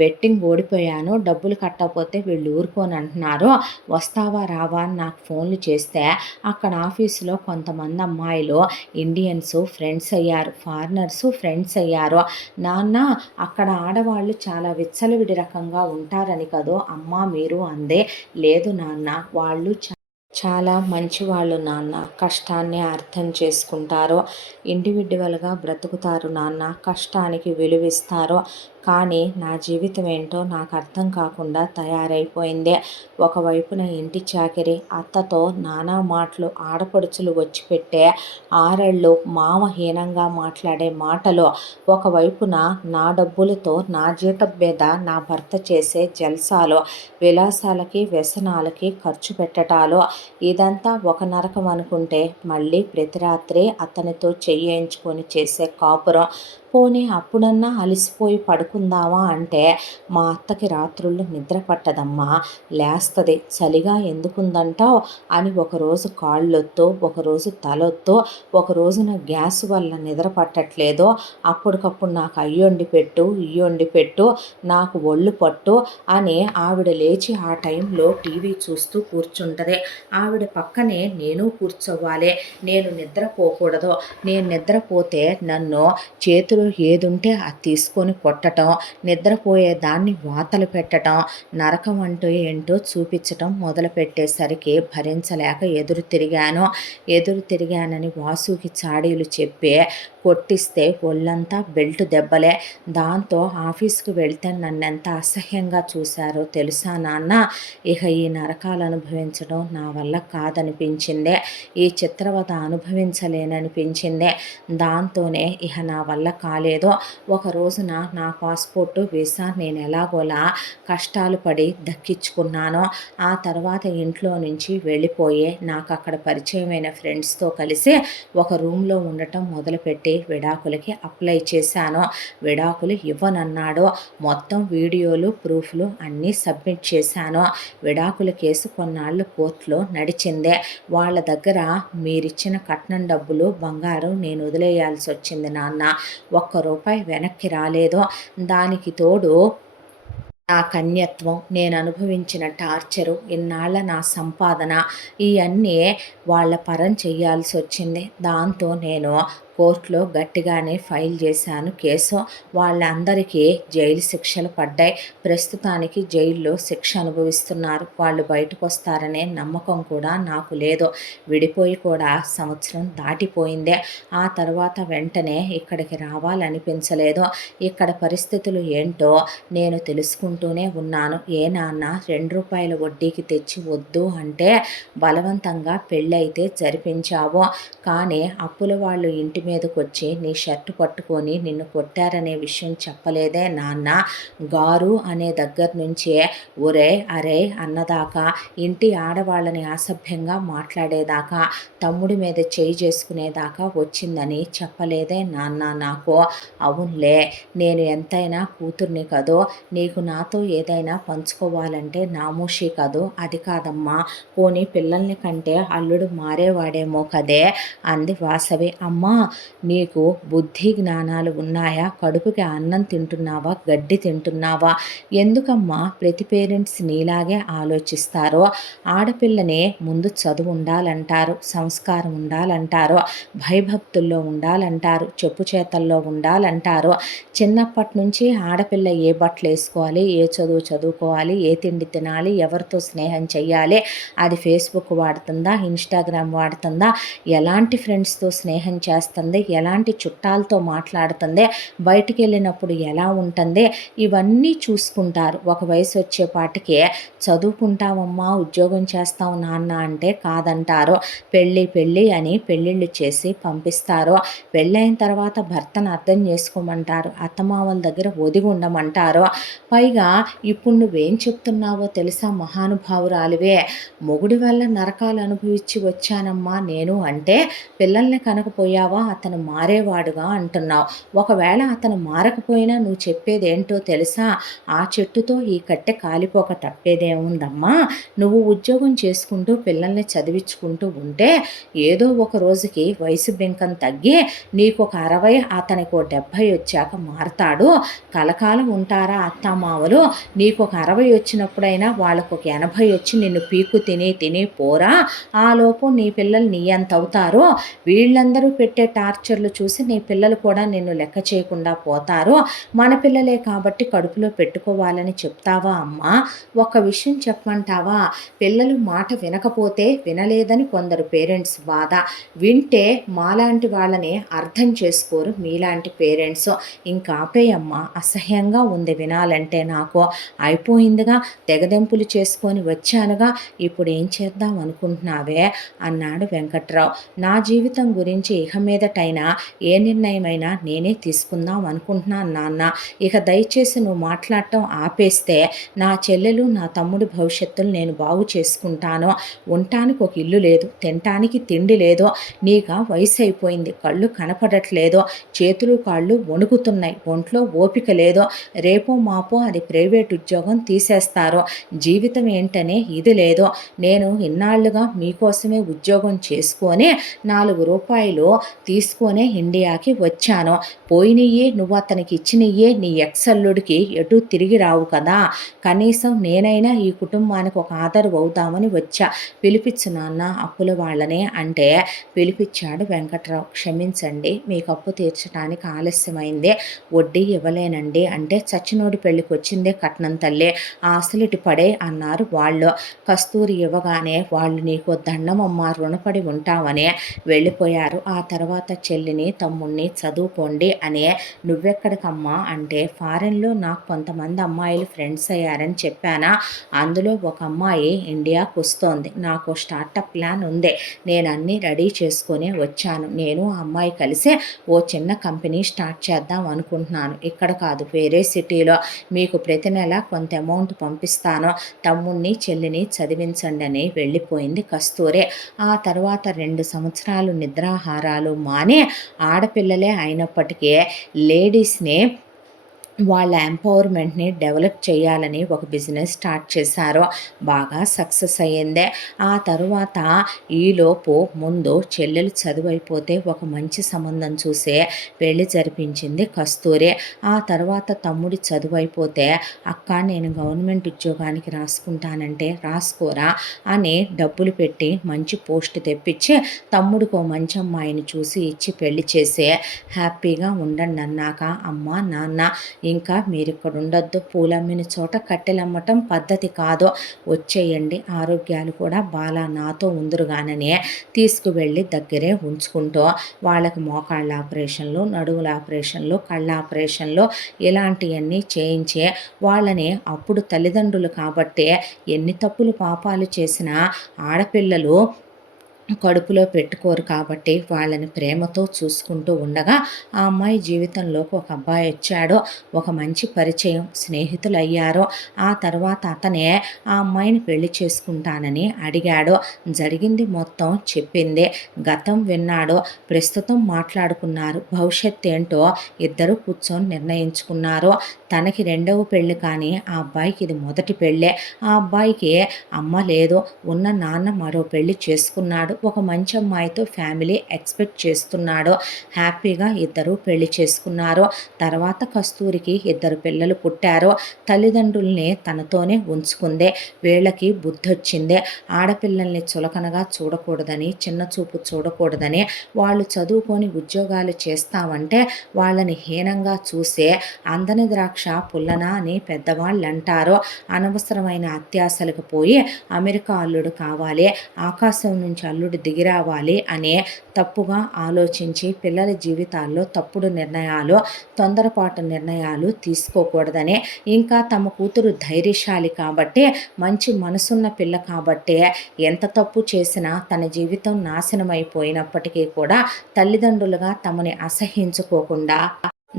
బెట్టింగ్ ఓడిపోయాను, డబ్బులు కట్టకపోతే వీళ్ళు ఊరుకోని అంటున్నారు, వస్తావా రావా అని నాకు ఫోన్లు చేస్తే అక్కడ ఆఫీసులో కొంతమంది అమ్మాయిలు ఇండియన్స్ ఫ్రెండ్స్ అయ్యారు, ఫారినర్స్ ఫ్రెండ్స్ అయ్యారు. నాన్న అక్కడ ఆడవాళ్ళు చాలా విచ్చలవిడి రకంగా ఉంటారని కదో అమ్మ మీరు అందే. లేదు నాన్న, వాళ్ళు చాలా మంచివాళ్ళు నాన్న, కష్టాన్ని అర్థం చేసుకుంటారు, ఇండివిడ్యువల్గా బ్రతుకుతారు నాన్న, కష్టానికి విలువిస్తారు. కానీ నా జీవితం ఏంటో నాకు అర్థం కాకుండా తయారైపోయింది. ఒకవైపున ఇంటి చాకిరి, అత్తతో నానా మాటలు, ఆడపడుచులు వచ్చి పెట్టే ఆరళ్ళు, మామహీనంగా మాట్లాడే మాటలు, ఒకవైపున నా డబ్బులతో నా జీతం మీద నా భర్త చేసే జల్సాలు, విలాసాలకి వ్యసనాలకి ఖర్చు పెట్టటాలు, ఇదంతా ఒక నరకం అనుకుంటే మళ్ళీ ప్రతి రాత్రి అతనితో చేయించుకొని చేసే కాపురం. పోనీ అప్పుడన్నా అలసిపోయి పడుకుందామా అంటే మా అత్తకి రాత్రుళ్ళు నిద్ర పట్టదమ్మా, లేస్తుంది, చలిగా ఎందుకుందంటావు అని ఒకరోజు కాళ్ళొత్తు, ఒకరోజు తలొత్తు, ఒకరోజున గ్యాస్ వల్ల నిద్ర పట్టట్లేదో అప్పటికప్పుడు నాకు అయ్యొండి పెట్టు, ఇయ్యొండి పెట్టు, నాకు ఒళ్ళు పట్టు అని ఆవిడ లేచి ఆ టైంలో టీవీ చూస్తూ కూర్చుంటుంది. ఆవిడ పక్కనే నేను కూర్చోవాలి, నేను నిద్రపోకూడదు, నేను నిద్రపోతే నన్ను చేతులు ఏదుంటే అది తీసుకొని కొట్టడం, నిద్రపోయేదాన్ని వాతలు పెట్టడం, నరకం అంటూ ఏంటో చూపించటం మొదలుపెట్టేసరికి భరించలేక ఎదురు తిరిగానని వాసుకి చాడీలు చెప్పి కొట్టిస్తే ఒళ్ళంతా బెల్ట్ దెబ్బలే. దాంతో ఆఫీస్కి వెళ్తే నన్నెంత అసహ్యంగా చూశారో తెలుసా నాన్న. ఇక ఈ నరకాలు అనుభవించడం నా వల్ల కాదనిపించిందే, ఈ చిత్రవద అనుభవించలేననిపించిందే. దాంతోనే ఇక నా వల్ల కాలేదు. ఒక రోజున నా పాస్పోర్టు వీసా నేను ఎలాగోలా కష్టాలు పడి దక్కించుకున్నాను. ఆ తర్వాత ఇంట్లో నుంచి వెళ్ళిపోయి నాకు అక్కడ పరిచయమైన ఫ్రెండ్స్తో కలిసి ఒక రూమ్లో ఉండటం మొదలుపెట్టి విడాకులకి అప్లై చేశాను. విడాకులు ఇవ్వనన్నాడు. మొత్తం వీడియోలు, ప్రూఫ్లు అన్నీ సబ్మిట్ చేశాను. విడాకుల కేసు కొన్నాళ్ళు కోర్టులో నడిచిందే. వాళ్ళ దగ్గర మీరిచ్చిన కట్నం డబ్బులు, బంగారం నేను వదిలేయాల్సి వచ్చింది నాన్న. ₹1 వెనక్కి రాలేదు. దానికి తోడు నా కన్యత్వం, నేను అనుభవించిన టార్చరు, ఇన్నాళ్ళ నా సంపాదన, ఇవన్నీ వాళ్ళ పరం చెయ్యాల్సి వచ్చింది. దాంతో నేను కోర్టులో గట్టిగానే ఫైల్ చేశాను కేసు. వాళ్ళందరికీ జైలు శిక్షలు పడ్డాయి. ప్రస్తుతానికి జైల్లో శిక్ష అనుభవిస్తున్నారు. వాళ్ళు బయటకు వస్తారనే నమ్మకం కూడా నాకు లేదు. విడిపోయి కూడా సంవత్సరం దాటిపోయిందే. ఆ తర్వాత వెంటనే ఇక్కడికి రావాలనిపించలేదు. ఇక్కడ పరిస్థితులు ఏంటో నేను తెలుసుకుంటూనే ఉన్నాను. ఏ నాన్న ₹2 వడ్డీకి తెచ్చి వద్దు అంటే బలవంతంగా పెళ్ళైతే జరిపించావు, కానీ అప్పుల వాళ్ళు ఇంటి మీదకి వచ్చి నీ షర్టు పట్టుకొని నిన్ను కొట్టారనే విషయం చెప్పలేదే నాన్న. గారు అనే దగ్గర నుంచే ఒరే అరే అన్నదాకా, ఇంటి ఆడవాళ్ళని అసభ్యంగా మాట్లాడేదాకా, తమ్ముడి మీద చేయి చేసుకునేదాకా వచ్చిందని చెప్పలేదే నాన్న నాకు. అవునులే, నేను ఎంతైనా కూతుర్ని కదో, నీకు నాతో ఏదైనా పంచుకోవాలంటే నామూషి కదో, అది కాదమ్మా, పోనీ పిల్లల్ని కంటే అల్లుడు మారేవాడేమో కదే అంది వాసవి. అమ్మా, నీకు బుద్ధి జ్ఞానాలు ఉన్నాయా? కడుపుకి అన్నం తింటున్నావా, గడ్డి తింటున్నావా? ఎందుకమ్మా ప్రతి పేరెంట్స్ నీలాగే ఆలోచిస్తారో? ఆడపిల్లని ముందు చదువు ఉండాలంటారు, సంస్కారం ఉండాలంటారు, భయభక్తుల్లో ఉండాలంటారు, చెప్పు చేతల్లో ఉండాలంటారు. చిన్నప్పటి నుంచి ఆడపిల్ల ఏ బట్టలు వేసుకోవాలి, ఏ చదువు చదువుకోవాలి, ఏ తిండి తినాలి, ఎవరితో స్నేహం చెయ్యాలి, అది ఫేస్బుక్ వాడుతుందా, ఇన్స్టాగ్రామ్ వాడుతుందా, ఎలాంటి ఫ్రెండ్స్తో స్నేహం చేస్తుందా చేస్తుంది, ఎలాంటి చుట్టాలతో మాట్లాడుతుంది, బయటికి వెళ్ళినప్పుడు ఎలా ఉంటుంది, ఇవన్నీ చూసుకుంటారు. ఒక వయసు వచ్చేపాటికే చదువుకుంటావమ్మా, ఉద్యోగం చేస్తావు నాన్న అంటే కాదంటారు. పెళ్ళి పెళ్ళి అని పెళ్ళిళ్ళు చేసి పంపిస్తారు. పెళ్ళైన తర్వాత భర్తను అర్థం చేసుకోమంటారు, అత్తమామల దగ్గర ఒదిగి ఉండమంటారు. పైగా ఇప్పుడు నువ్వేం చెప్తున్నావో తెలుసా మహానుభావురాలివే, మొగుడి వల్ల నరకాలు అనుభవించి వచ్చానమ్మా నేను అంటే, పిల్లల్ని కనకపోయావా అతను మారేవాడుగా అంటున్నావు. ఒకవేళ అతను మారకపోయినా నువ్వు చెప్పేదేంటో తెలుసా, ఆ చెట్టుతో ఈ కట్టె కాలిపోక తప్పేదేముందమ్మా, నువ్వు ఉద్యోగం చేసుకుంటూ పిల్లల్ని చదివించుకుంటూ ఉంటే ఏదో ఒక రోజుకి వయసు బెంకం తగ్గి నీకు ఒక 60, అతనికి 70 వచ్చాక మారతాడు. కలకాలం ఉంటారా అత్తామావలు, నీకు ఒక 60 వచ్చినప్పుడైనా వాళ్ళకు ఒక 80 వచ్చి నిన్ను పీకు తిని తిని పోరా, ఆలోపు నీ పిల్లలు నీ అంత అవుతారు. వీళ్ళందరూ పెట్టే టార్చర్లు చూసి నీ పిల్లలు కూడా నిన్ను లెక్క చేయకుండా పోతారు. మన పిల్లలే కాబట్టి కడుపులో పెట్టుకోవాలని చెప్తావా అమ్మా? ఒక విషయం చెప్పమంటావా, పిల్లలు మాట వినకపోతే వినలేదని కొందరు పేరెంట్స్ బాధ, వింటే మాలాంటి వాళ్ళని అర్థం చేసుకోరు మీలాంటి పేరెంట్స్. ఇంకా ఆపేయమ్మా, అసహ్యంగా ఉంది వినాలంటే నాకు. అయిపోయిందిగా, తెగదెంపులు చేసుకొని వచ్చానుగా, ఇప్పుడు ఏం చేద్దాం అనుకుంటున్నావే అన్నాడు వెంకట్రావు. నా జీవితం గురించి ఇక మీదటైనా ఏ నిర్ణయమైనా నేనే తీసుకుందాం అనుకుంటున్నాను నాన్న. ఇక దయచేసి నువ్వు మాట్లాడటం ఆపేస్తే నా చెల్లెలు నా తమ్ముడి భవిష్యత్తును నేను బాగు చేసుకుంటాను. ఉండటానికి ఒక ఇల్లు లేదు, తినటానికి తిండి లేదు, నీక వయసు అయిపోయింది, కళ్ళు కనపడట్లేదు, చేతులు కాళ్ళు వణుకుతున్నాయి, ఒంట్లో ఓపిక లేదు, రేపో మాపో అది ప్రైవేట్ ఉద్యోగం తీసేస్తారు, జీవితం ఏంటనే ఇది లేదు. నేను ఇన్నాళ్లుగా మీకోసమే ఉద్యోగం చేసుకొని 4 రూపాయలు తీసుకొనే ఇండియాకి వచ్చాను. పోయినయ్యే నువ్వు అతనికి ఇచ్చినయ్యే నీ ఎక్సల్లుడికి ఎటు తిరిగి రావు కదా, కనీసం నేనైనా ఈ కుటుంబానికి ఒక ఆధారు అవుతామని వచ్చా, పిలిపించు నాన్న అప్పుల వాళ్ళనే అంటే పిలిపించాడు వెంకట్రావు. క్షమించండి, మీకు అప్పు తీర్చడానికి ఆలస్యమైంది, వడ్డీ ఇవ్వలేనండి అంటే, చచ్చినోడి పెళ్ళికి వచ్చిందే కట్నం తల్లి, ఆశలిటి పడే అన్నారు వాళ్ళు. కస్తూరి ఇవ్వగానే వాళ్ళు నీకు దండమమ్మ, రుణపడి ఉంటామని వెళ్ళిపోయారు. ఆ తర్వాత చెల్లిని తమ్ముణ్ణి చదువుకోండి అనే, నువ్వెక్కడికమ్మా అంటే, ఫారెన్లో నాకు కొంతమంది అమ్మాయిలు ఫ్రెండ్స్ అయ్యారని చెప్పానా, అందులో ఒక అమ్మాయి ఇండియాకు వస్తోంది, నాకు స్టార్టప్ ప్లాన్ ఉంది, నేను అన్నీ రెడీ చేసుకొని వచ్చాను, నేను ఆ అమ్మాయి కలిసి ఓ చిన్న కంపెనీ స్టార్ట్ చేద్దాం అనుకుంటున్నాను, ఇక్కడ కాదు వేరే సిటీలో, మీకు ప్రతి నెల కొంత అమౌంట్ పంపిస్తాను, తమ్ముణ్ణి చెల్లిని చదివించండి అని వెళ్ళిపోయింది కస్తూరి. ఆ తర్వాత 2 సంవత్సరాలు నిద్రాహారాలు మాని, ఆడపిల్లలే అయినప్పటికీ లేడీస్ని వాళ్ళ ఎంపవర్మెంట్ని డెవలప్ చేయాలని ఒక బిజినెస్ స్టార్ట్ చేశారు. బాగా సక్సెస్ అయ్యిందే. ఆ తరువాత ఈలోపు ముందు చెల్లెలు చదువు అయిపోతే ఒక మంచి సంబంధం చూసే పెళ్లి జరిపించింది కస్తూరి. ఆ తర్వాత తమ్ముడి చదువు అయిపోతే, అక్క నేను గవర్నమెంట్ ఉద్యోగానికి రాసుకుంటానంటే రాసుకోరా అని డబ్బులు పెట్టి మంచి పోస్ట్ తెప్పించి తమ్ముడికి ఓ మంచి అమ్మాయిని చూసి ఇచ్చి పెళ్లి చేసి హ్యాపీగా ఉండండి అన్నాక, అమ్మ నాన్న ఇంకా మీరు ఇక్కడ ఉండొద్దు, పూలమ్మిన చోట కట్టెలమ్మటం పద్ధతి కాదు, వచ్చేయండి, ఆరోగ్యాలు కూడా బాలా నాతో ఉందరుగానని తీసుకువెళ్ళి దగ్గరే ఉంచుకుంటూ వాళ్ళకి మోకాళ్ళ ఆపరేషన్లు, నడుముల ఆపరేషన్లు, కళ్ళ ఆపరేషన్లు ఇలాంటివన్నీ చేయించి వాళ్ళని, అప్పుడు తల్లిదండ్రులు కాబట్టి ఎన్ని తప్పులు పాపాలు చేసినా ఆడపిల్లలు కడుపులో పెట్టుకోరు కాబట్టి వాళ్ళని ప్రేమతో చూసుకుంటూ ఉండగా, ఆ అమ్మాయి జీవితంలోకి ఒక అబ్బాయి వచ్చాడు. ఒక మంచి పరిచయం, స్నేహితులు అయ్యారు. ఆ తర్వాత అతనే ఆ అమ్మాయిని పెళ్లి చేసుకుంటానని అడిగాడు. జరిగింది మొత్తం చెప్పింది, గతం విన్నాడు, ప్రస్తుతం మాట్లాడుకున్నారు, భవిష్యత్తు ఏంటో ఇద్దరు కూర్చొని నిర్ణయించుకున్నారు. తనకి 2వ పెళ్ళి కానీ ఆ అబ్బాయికి ఇది మొదటి పెళ్ళే. ఆ అబ్బాయికి అమ్మ లేదు, ఉన్న నాన్న మరో పెళ్లి చేసుకున్నాడు, ఒక మంచి అమ్మాయితో ఫ్యామిలీ ఎక్స్పెక్ట్ చేస్తున్నాడు. హ్యాపీగా ఇద్దరు పెళ్లి చేసుకున్నారు. తర్వాత కస్తూరికి 2 పిల్లలు పుట్టారు. తల్లిదండ్రుల్ని తనతోనే ఉంచుకుందే. వీళ్ళకి బుద్ధి వచ్చిందే. ఆడపిల్లల్ని చులకనగా చూడకూడదని, చిన్న చూపు చూడకూడదని, వాళ్ళు చదువుకొని ఉద్యోగాలు చేస్తామంటే వాళ్ళని హీనంగా చూసే, అందని ద్రాక్ష పుల్లనా అని పెద్దవాళ్ళు అంటారు. అనవసరమైన అత్యాశలకు పోయి అమెరికా అల్లుడు కావాలి, ఆకాశం నుంచి అల్లుడు అల్లుడు దిగిరావాలి అనే తప్పుగా ఆలోచించి పిల్లల జీవితాల్లో తప్పుడు నిర్ణయాలు, తొందరపాటు నిర్ణయాలు తీసుకోకూడదని, ఇంకా తమ కూతురు ధైర్యశాలి కాబట్టి, మంచి మనసున్న పిల్ల కాబట్టి ఎంత తప్పు చేసినా తన జీవితం నాశనమైపోయినప్పటికీ కూడా తల్లిదండ్రులుగా తమని అసహ్యించుకోకుండా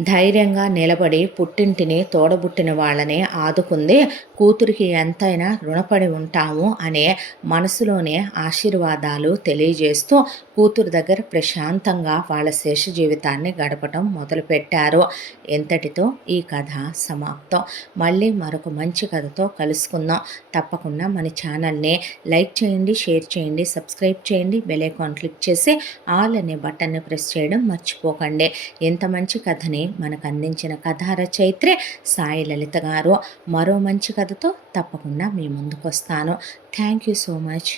ధైర్యంగా నిలబడి పుట్టింటిని తోడబుట్టిన వాళ్ళని ఆదుకుంది. కూతురికి ఎంతైనా రుణపడి ఉంటాము అనే మనసులోనే ఆశీర్వాదాలు తెలియజేస్తూ కూతురు దగ్గర ప్రశాంతంగా వాళ్ళ శేష జీవితాన్ని గడపటం మొదలుపెట్టారు. ఇంతటితో ఈ కథ సమాప్తం. మళ్ళీ మరొక మంచి కథతో కలుసుకుందాం. తప్పకుండా మన ఛానల్ని లైక్ చేయండి, షేర్ చేయండి, సబ్స్క్రైబ్ చేయండి, బెల్ ఐకాన్ క్లిక్ చేసి ఆల్ అనే బటన్ని ప్రెస్ చేయడం మర్చిపోకండి. ఇంత మంచి కథని మనకు అందించిన కథా రచయిత్రి సాయి లలిత గారు. మరో మంచి కథతో తప్పకుండా మీ ముందుకు వస్తాను. Thank you so much.